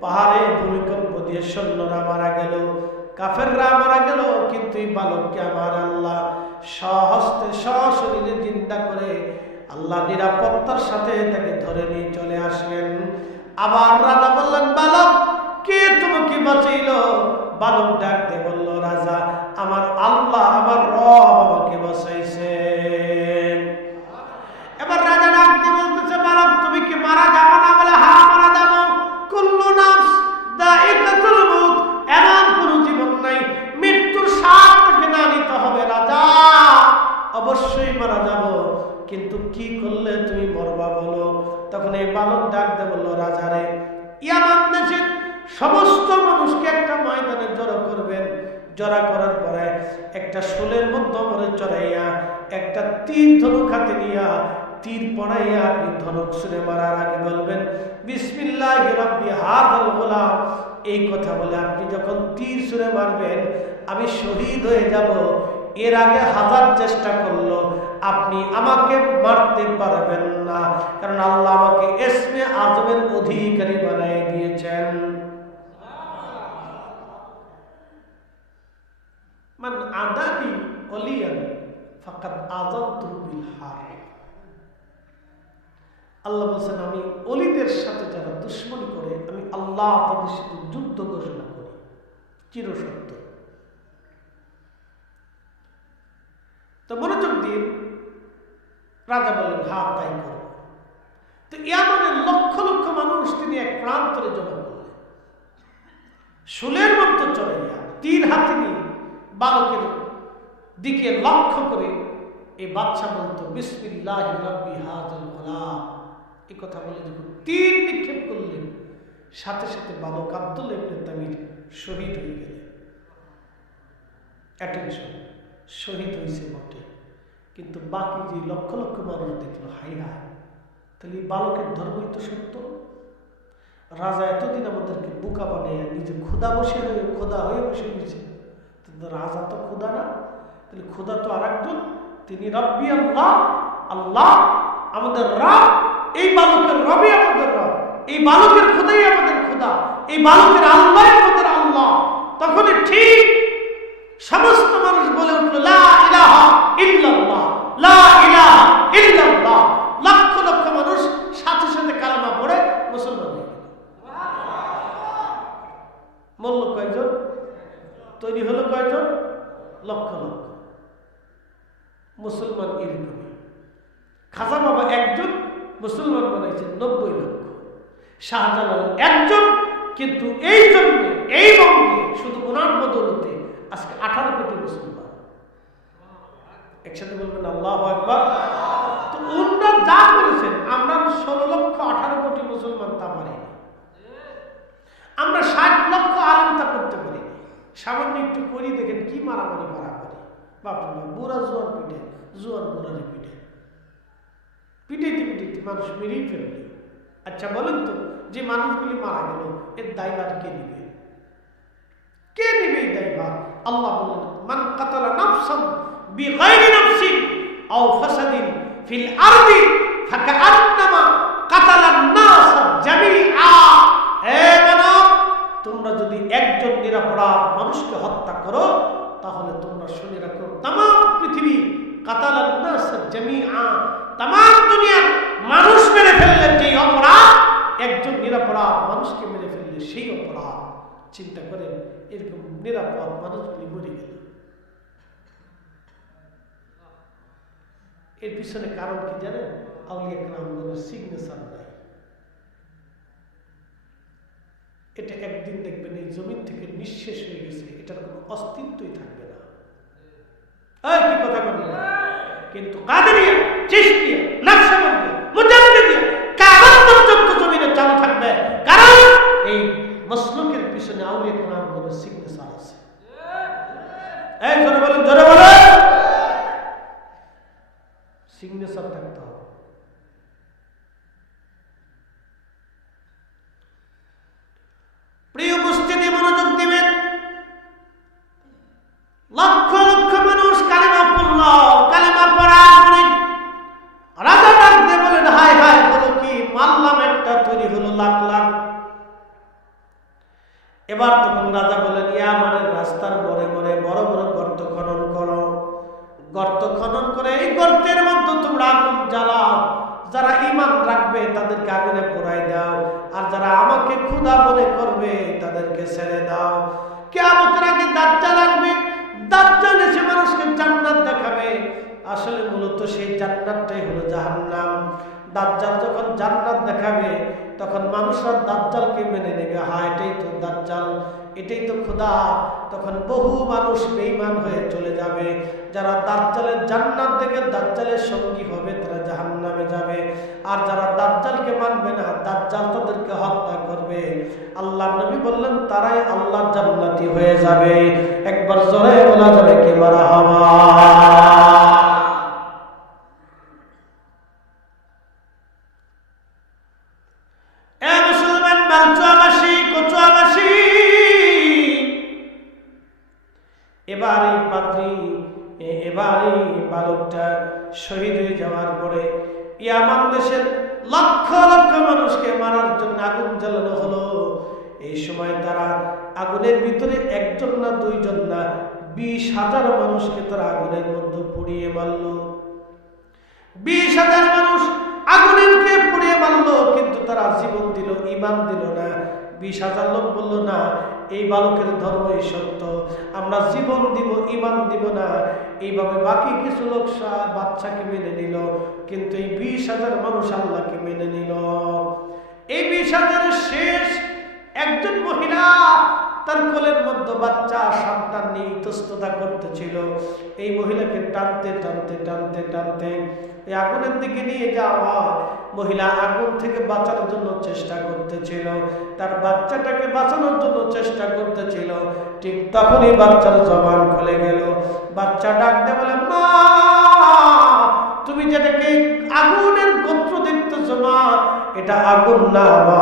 পাহাড়ে ভূমিকম্প দিয়ে সৈন্যরা মারা গেল, কাফেররা মারা গেল, কিন্তু এই বালককে আমার আল্লাহ সহস্তে সশরীরে জিন্দা করে আল্লাহ নিরাপত্তার সাথে তাকে ধরে নিয়ে চলে আসলেন। আবার রাজা বললেন, বালক কে তোমাকে বাঁচাইল? বালক ডাক দিয়ে বলল, রাজা, আমার আল্লাহ, আমার রব আমাকে বাঁচাইছে। এবার রাজা ডাক দিয়ে বলতেছে, বালক তুমি কি মারা যাবে না? বলে, হ্যাঁ মারা যাবো। কুল্লু নাফস দায়িকাতুল মউত, এমন কোন জীবন নাই মৃত্যুর স্বাদ থেকে না নিতে হবে। রাজা, অবশ্যই মারা যাব, কিন্তু কি করলে তুমি মরবা বলো। তখন এই বালক ডাক দিয়ে বলল, রাজা রে, ইয়ামান দেশের সমস্ত মানুষকে একটা ময়দানে জড়ো করবেন। জড়া করার পরে একটা শোলের মধ্যে মরে চড়াইয়া একটা তীর ধনুক হাতে নিয়া তীর পড়াইয়া আপনি ধনুক ছুঁড়ে মারার আগে বলবেন, বিসমিল্লাহি রাব্বি হাযাল গোলাম। এই কথা বলে আপনি যখন তীর ছুঁড়ে মারবেন, আমি শহীদ হয়ে যাব। এর আগে 1000 চেষ্টা করলো, আপনি আমাকে মারতে পারবেন না, কারণ আল্লাহ আমাকে ইসমে আজমের অধিকারী বানিয়ে দিয়েছেন। মান আদানি ওলিয়ান ফাকাদ আযানতুহু বিল হারব। আল্লাহ বলেন, আমি ওলিদের সাথে যারা দুশমনি করে আমি আল্লাহ তাদের সাথে যুদ্ধ ঘোষণা করি, চিরসত্য। তো মনোযোগ দিন, রাজা বলেন হ্যাঁ তাই করব। তো ইয়ামানের লক্ষ লক্ষ মানুষ তিনি এক প্রান্তরে জমা করলেন, শুলের মধ্যে চড়াইয়া তীর হাতে নিয়ে বালকের দিকে লক্ষ্য করে এই বাচ্চা বলতো বিসমিল্লাহি রাব্বি হাযাল গোলাম। এই কথা বলে যখন তীর নিক্ষেপ করলেন, সাথে সাথে বালক আব্দুল্লাহ ইবনে তামির শহীদ হয়ে গেলেন। অ্যাটেনশন, শহীদ হয়েছে বটে, কিন্তু বাকি যে লক্ষ লক্ষ মানুষ দেখলো হাই হাই, তাহলে এই বালকের ধর্মই তো সত্য। রাজা এতদিন আমাদেরকে বোকা বানিয়ে নিজে খোদা হয়ে বসে রয়েছে, রাজা তো খোদা না, তাহলে খোদা তো আর একজন, তিনি রব্বি আল্লাহ, আল্লাহ আমাদের রব, এই বালকের রবি আমাদের রব, এই বালকের খোদাই আমাদের খোদা, এই বালকের আল্লাহ আমাদের আল্লাহ। তখনই ঠিক সমস্ত মানুষ বলে উঠল লা ইলাহা ইল্লাল্লাহ, লা ইলাহা ইল্লাল্লাহ। লক্ষ লক্ষ মানুষ সাথে সাথে কালেমা পড়ে মুসলমান হয়ে গেল। মূল্য কয়জন? তৈরি হলো কয়জন? লক্ষ লক্ষ মুসলমান। এরকমই খাজা বাবা একজন, মুসলমান বানাইছেন 90 লক্ষ। শাহজালাল একজন, কিন্তু এই জন্য এই বঙ্গে শুধু ওনার বদৌলতে আজকে 18 কোটি মুসলমান। একসাথে বলবেন আল্লাহু আকবার। তো ওনারা যা করেছেন, আমরা 16 লক্ষ 18 কোটি মুসলমান তা পারি, আমরা 60 লক্ষ আলেম তা করতে পারি। সামান্য একটু করি, দেখেন কি মারামারি বাপরে, বুড়া জোয়ান পিঠে, জোয়ান বুড়ারে পিঠে, পিটাইতে মানুষ মেরেই ফেলবে। আচ্ছা বলেন তো, যে মানুষগুলি মারা গেল এর দায়ভার কে নিবে? কে নিবে এই দায়ভার? আল্লাহ বললেন মান কাতালা নাফসান বিগাইরি নাফসিন আও ফাসাদিন ফিল আরদি ফাকাআন্নামা কাতালান নাস জামিআ। হে মানব, তোমরা যদি একজন নিরপরাধ মানুষকে হত্যা করো, তাহলে তোমরা শুনে রাখো तमाम পৃথিবী কাতালান নাস জামিআ, तमाम দুনিয়ার মানুষ মেরে ফেললেন যে অপরাধ, একজন নিরপরাধ মানুষকে মেরে ফেললে সেই অপরাধ। চিন্তা করেন, এরকম নিরাপদ মানুষগুলি মরে গেল। এর পিছনে কারণ কি জানেন? আউলিয়া কেরামদের সিগনেচার নাই। এটা একদিন দেখবেন এই জমিন থেকে নিঃশেষ হয়ে গেছে, এটার কোনো অস্তিত্বই থাকবে না। কি কথা বললেন? কিন্তু কাদেরিয়া, চিশতিয়া, নকশবন্দিয়া, মুজাদ্দিদিয়া কিয়ামত পর্যন্ত জমিনে চালু থাকবে, কারণ এই মাসলুকের পিছনে আউলিয়া কেরামদের সিগনেচার আছে। জোরে বলেন, জোরে বলেন। সিগনেচার থাকতে হবে। প্রিয় উপস্থিতি, মনোযোগ দিবেন। লক্ষ লক্ষ মানুষ কালেমা পড়ল, কালেমা পড়ার পরে রাজা ডাক দিয়ে বলেন হায় হায়, হলো কি? মারলাম একটা, তৈরি হলো লাখ লাখ। এবার তখন রাজা বলেন ইয়ামানের রাস্তার মোড়ে মোড়ে বড় বড় গর্ত খনন করো, গর্ত খনন করে এই গর্তের মধ্যে তোমরা আগুন জ্বালাও। যারা ঈমান রাখবে তাদেরকে আগুনে পোড়াই দাও, আর যারা আমাকে খোদা মনে করবে তাদেরকে ছেড়ে দাও। কিয়ামতের আগে দাজ্জাল আসবে, দাজ্জাল এসে মানুষকে জান্নাত দেখাবে। আসলে মূলত সেই জান্নাতটাই হলো জাহান্নাম। দাজ্জাল যখন জান্নাত দেখাবে, তখন মানুষরা দাজ্জালকে মেনে নেবে, হ্যাঁ এটাই তো দাজ্জাল, এটাই তো খোদা। তখন বহু মানুষ বেঈমান হয়ে চলে যাবে। যারা দাজ্জালের জান্নাত দেখে দাজ্জালের সঙ্গী হবে, তারা জাহান্নামে যাবে। আর যারা দাজ্জালকে মানবে না, দাজ্জাল তাদেরকে হত্যা করবে। আল্লাহর নবী বললেন তারাই আল্লাহর জান্নাতি হয়ে যাবে। একবার জোরে বলা যাবে কি মারহাবা। এবার এই বালকটা শহীদ হয়ে যাওয়ার পরে ইয়ামান দেশের লক্ষ লক্ষ মানুষকে মারার জন্য আগুন জ্বালানো হলো। এই সময় তারা আগুনের ভিতরে একজন না দুইজন না 20,000 মানুষকে তারা আগুনের মধ্যে পুড়িয়ে মারল। 20,000 মানুষ আগুনকে পুড়িয়ে মারল, কিন্তু তারা জীবন দিল, ঈমান দিল না। 20,000 লোক বলল না, এই বালকের ধর্মই সত্য, আমরা জীবন দিব, ঈমান দিব না। এইভাবে বাকি কিছু লোক বাচ্চাকে মেনে নিল, কিন্তু এই 20,000 মানুষ আল্লাহকে মেনে নিল। এই 20,000 শেষ একজন মহিলা তার কোলের মধ্যে বাচ্চা সন্তান নিয়ে ইতস্ততা করতেছিল। এই মহিলাকে টানতে টানতে টানতে টানতে এই আগুনের দিকে নিয়ে যাওয়া, মহিলা আগুন থেকে বাঁচানোর জন্য চেষ্টা করতেছিল, তার বাচ্চাটাকে বাঁচানোর জন্য চেষ্টা করতেছিল। ঠিক তখনই বাচ্চার জবান খুলে গেল। বাচ্চা ডাকতে বলে, মা, তুমি যেটাকে আগুনের গোত্র দেখতেছো মা, এটা আগুন না মা,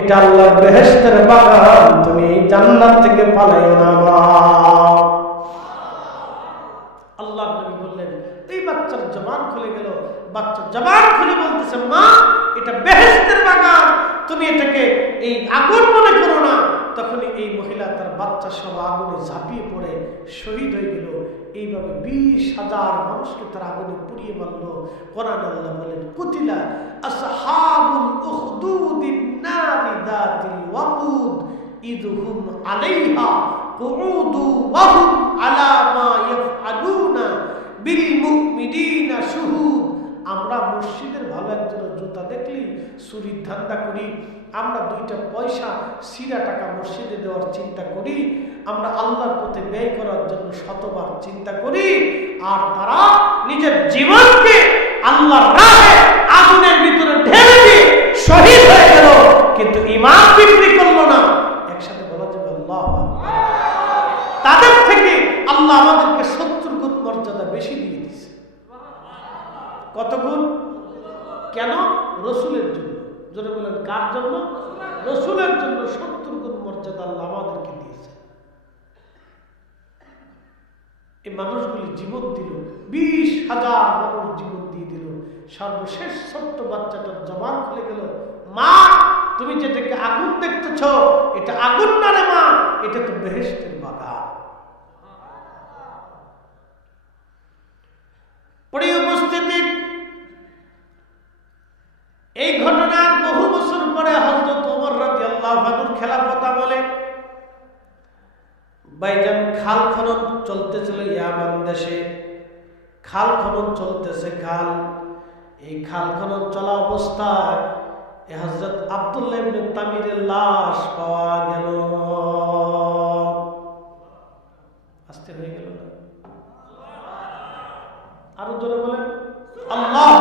এটা আল্লাহর বেহেশতের বাগান, তুমি জান্নাত থেকে পালাইও না মা। আল্লাহর নবী বললেন, এই বাচ্চার জবান খুলে গেল। বাচ্চা জবান খুলে বলতেছে, মা, এটা বেহেশতের বাগান, তুমি এটাকে এই আগুন মনে করো না। তখনই এই মহিলা তার বাচ্চা সব আগুনে ঝাঁপিয়ে পড়ে শহীদ হয়ে গেল। এইভাবে 20,000 মানুষকে তারা আগুনে পুড়িয়ে মারল। কোরআন আল্লাহ বলেন, কুতিলা আসহাবুল উখদুদিন নারি দাতিল ওয়াকুদ ইদহুম আলাইহা কুউদু ওয়া হুম আলা মা ইয়াফআলুনা বিল মুমিনিনা শুহুদ। আমরা মসজিদের ভালো একজনের জুতা দেখলি চুরির ধান্দা করি, আমরা 2টা পয়সা সিরা টাকা মসজিদে দেওয়ার চিন্তা করি, আমরা আল্লাহর পথে ব্যয় করার জন্য শতবার চিন্তা করি, আর তারা নিজের জীবনকে আল্লাহর রাহে আগুনের ভিতরে ঢেলে দিয়ে শহীদ হয়ে গেল, কিন্তু ঈমান বিক্রি করলো না। একসাথে বলা যাবে আল্লাহু আকবার। তাদের থেকে আল্লাহ আমাদেরকে 70 গুণ মর্যাদা বেশি দিয়ে দিয়েছে। কত গুণ? কেন? রসুলের জন্য। যারা বলেন কার জন্য? রসুলের জন্য 70 গুণ মর্যাদা আল্লাহ আমাদেরকে দিয়েছে। এই মানুষগুলি জীবন দিল, 20,000 মানুষ জীবন দিয়ে দিল। সর্বশেষ ছোট্ট বাচ্চাটার জবান খুলে গেল, মা, তুমি যেটাকে আগুন দেখতেছ, এটা আগুন না রে মা, এটা তো বেহেশতের বাগান। প্রিয় উপস্থিতি, এই ঘটনার বহু বছর পরে হযরত ওমর রাদিয়াল্লাহু আনহুর খেলাফত আমলে বাইজান খাল খনন চলতেছিল ইয়ামান দেশে। খাল খনন চলতেছে, খাল। এই খাল খনন চলা অবস্থায় হযরত আব্দুল্লাহ ইবনে তামিরের লাশ পাওয়া গেল। আস্তে হয়ে গেল না? আরো জোরে বলেন আল্লাহ।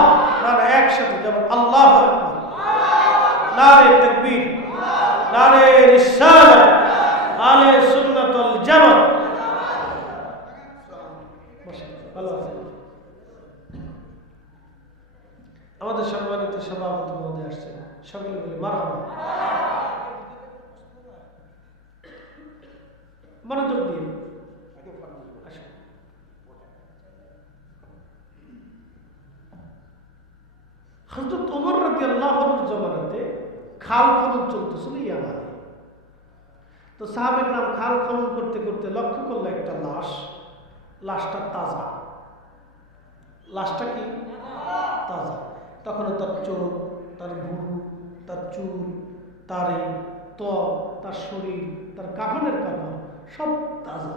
নারে একসাথে যেমন আল্লাহু আকবার, নারে তাকবীর, নারে রিসালাত, আলে সুন্নাত ওয়াল জামাত। ভালো আছে। আমাদের সম্মানিত সভাপতি মহোদয় আসছেন, সকলে বলে মারহাবা। মনোযোগ দিন। হযরত ওমর রাদিয়াল্লাহু আনহুর জামানাতে খাল খনন চলতেছিল ইয়ামানে। তো সাহাবায়ে কেরাম খাল খনন করতে করতে লক্ষ্য করলো একটা লাশ। লাশটা তাজা। লাশটা কি? তাজা। তখন তার চোখ, তার ভুরু, তার চুল, তার এই ত্বক, তার শরীর, তার কাফনের কাপড় সব তাজা।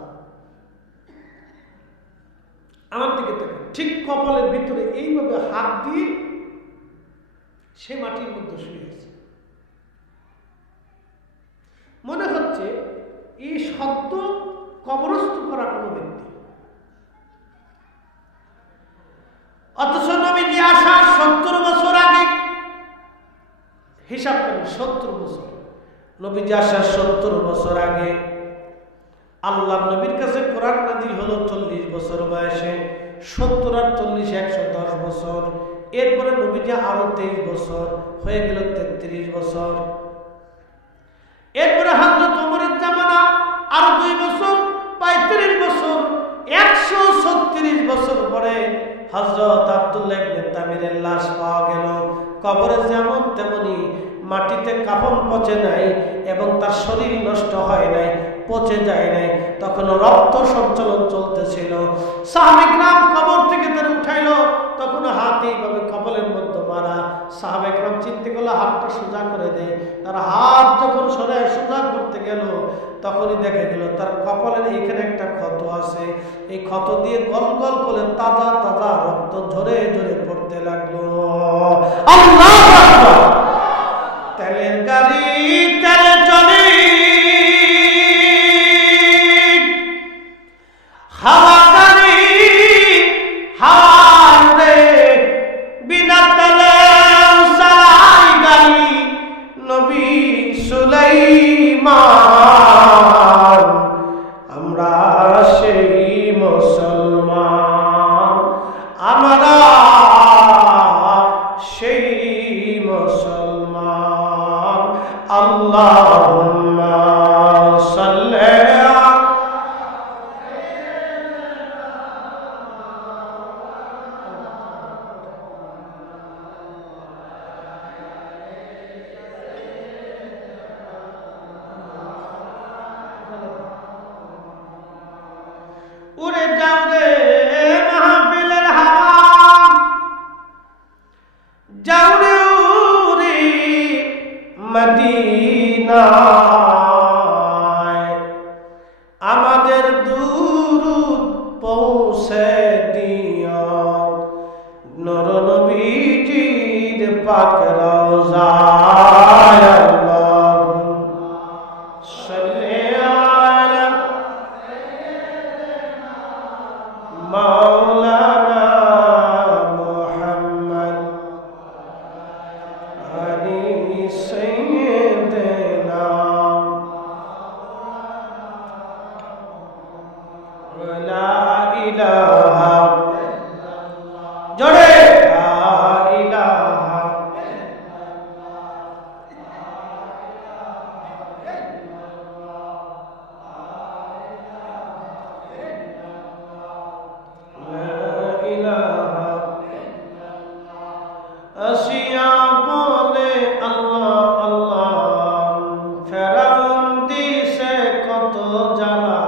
আমার দিকে দেখেন, ঠিক কপালের ভিতরে এইভাবে হাত দিয়ে সে মাটির মধ্যে শুয়ে আছে। মনে হচ্ছে এই শব্দ কবরস্থ করা কোনো ব্যক্তি। অথচ নবীজি আসার 70 বছর আগে, হিসাব করেন 70 বছর, নবীজি আসার 70 বছর আগে আল্লাহ নবীর কাছে কোরআন নাযিল হলো 40 বছর বয়সে। 70 আর 40 110 বছর। এরপরে নবীজি আরো 23 বছর হয়ে গেল 33 বছর। এরপরে হযরত ওমরের জামানা আরো 2 বছর 35 বছর। 136 বছর পরে হযরত আব্দুল্লাহ ইবনে তামিরের লাশ পাওয়া গেল। কবরে যেমন তেমনি, মাটিতে কাফন পচে নাই এবং তার শরীর নষ্ট হয় নাই, পচে যায় নাই, তখন রক্ত সঞ্চালন চলতেছিল। সাহাবায়ে কেরাম কবর থেকে তারা উঠাইলো, তখন হাত এইভাবে কপালের মধ্যে মারা। সাহাবায়ে কেরাম চিন্তা করলো হাতটা সোজা করে দেয়। তার হাত যখন সরে সোজা করতে গেল, তখনই দেখা গেল তার কপালের এইখানে একটা ক্ষত আছে। এই ক্ষত দিয়ে গল গল করে তাজা তাজা রক্ত ঝরে ঝরে পড়তে লাগলো। আল্লাহু আকবার! তেলের গাড়ি তেলে চলে, হাওয়া গাড়ি হাওয়া রে, বিনা তেলে চালাই গাড়ি নবী সুলাইমান। আমরা সেই মুসলমান, আমরা সেই মুসলমান। আল্লাহুম্মা সাল্লি উড়ে যাও রে মাহফিলের হাওয়া, যাও রে উড়ে মদিনায়, আমাদের দুরূদ পৌঁছে দিও নূর নবীজির পাক রওজায়। আল্লাহুম্মা সাল্লি আলা মাওলানা মুহাম্মদ আলি সাইয়্যিদিনা লা ইলাহা জোরে লা ইলাহা আসিয়া বলে আল্লাহ আল্লাহ, ফেরাউন দিছে কত জ্বালা।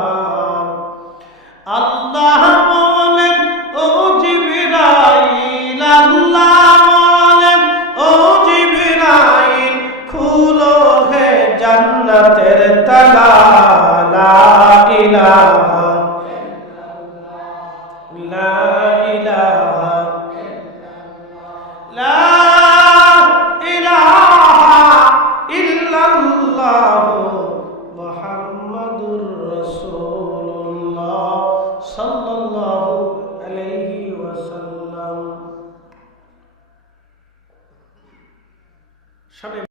আল্লাহ বলেন ও জিবরাইল, আল্লাহ বলেন ও জিবরাইল, খুলো হে জান্নাতের তালা। লা ইলাহা লা ইলাহা লা ইলাহা ইল্লাল্লাহু মুহাম্মাদুর রাসূলুল্লাহ সাল্লাল্লাহু আলাইহি ওয়াসাল্লাম।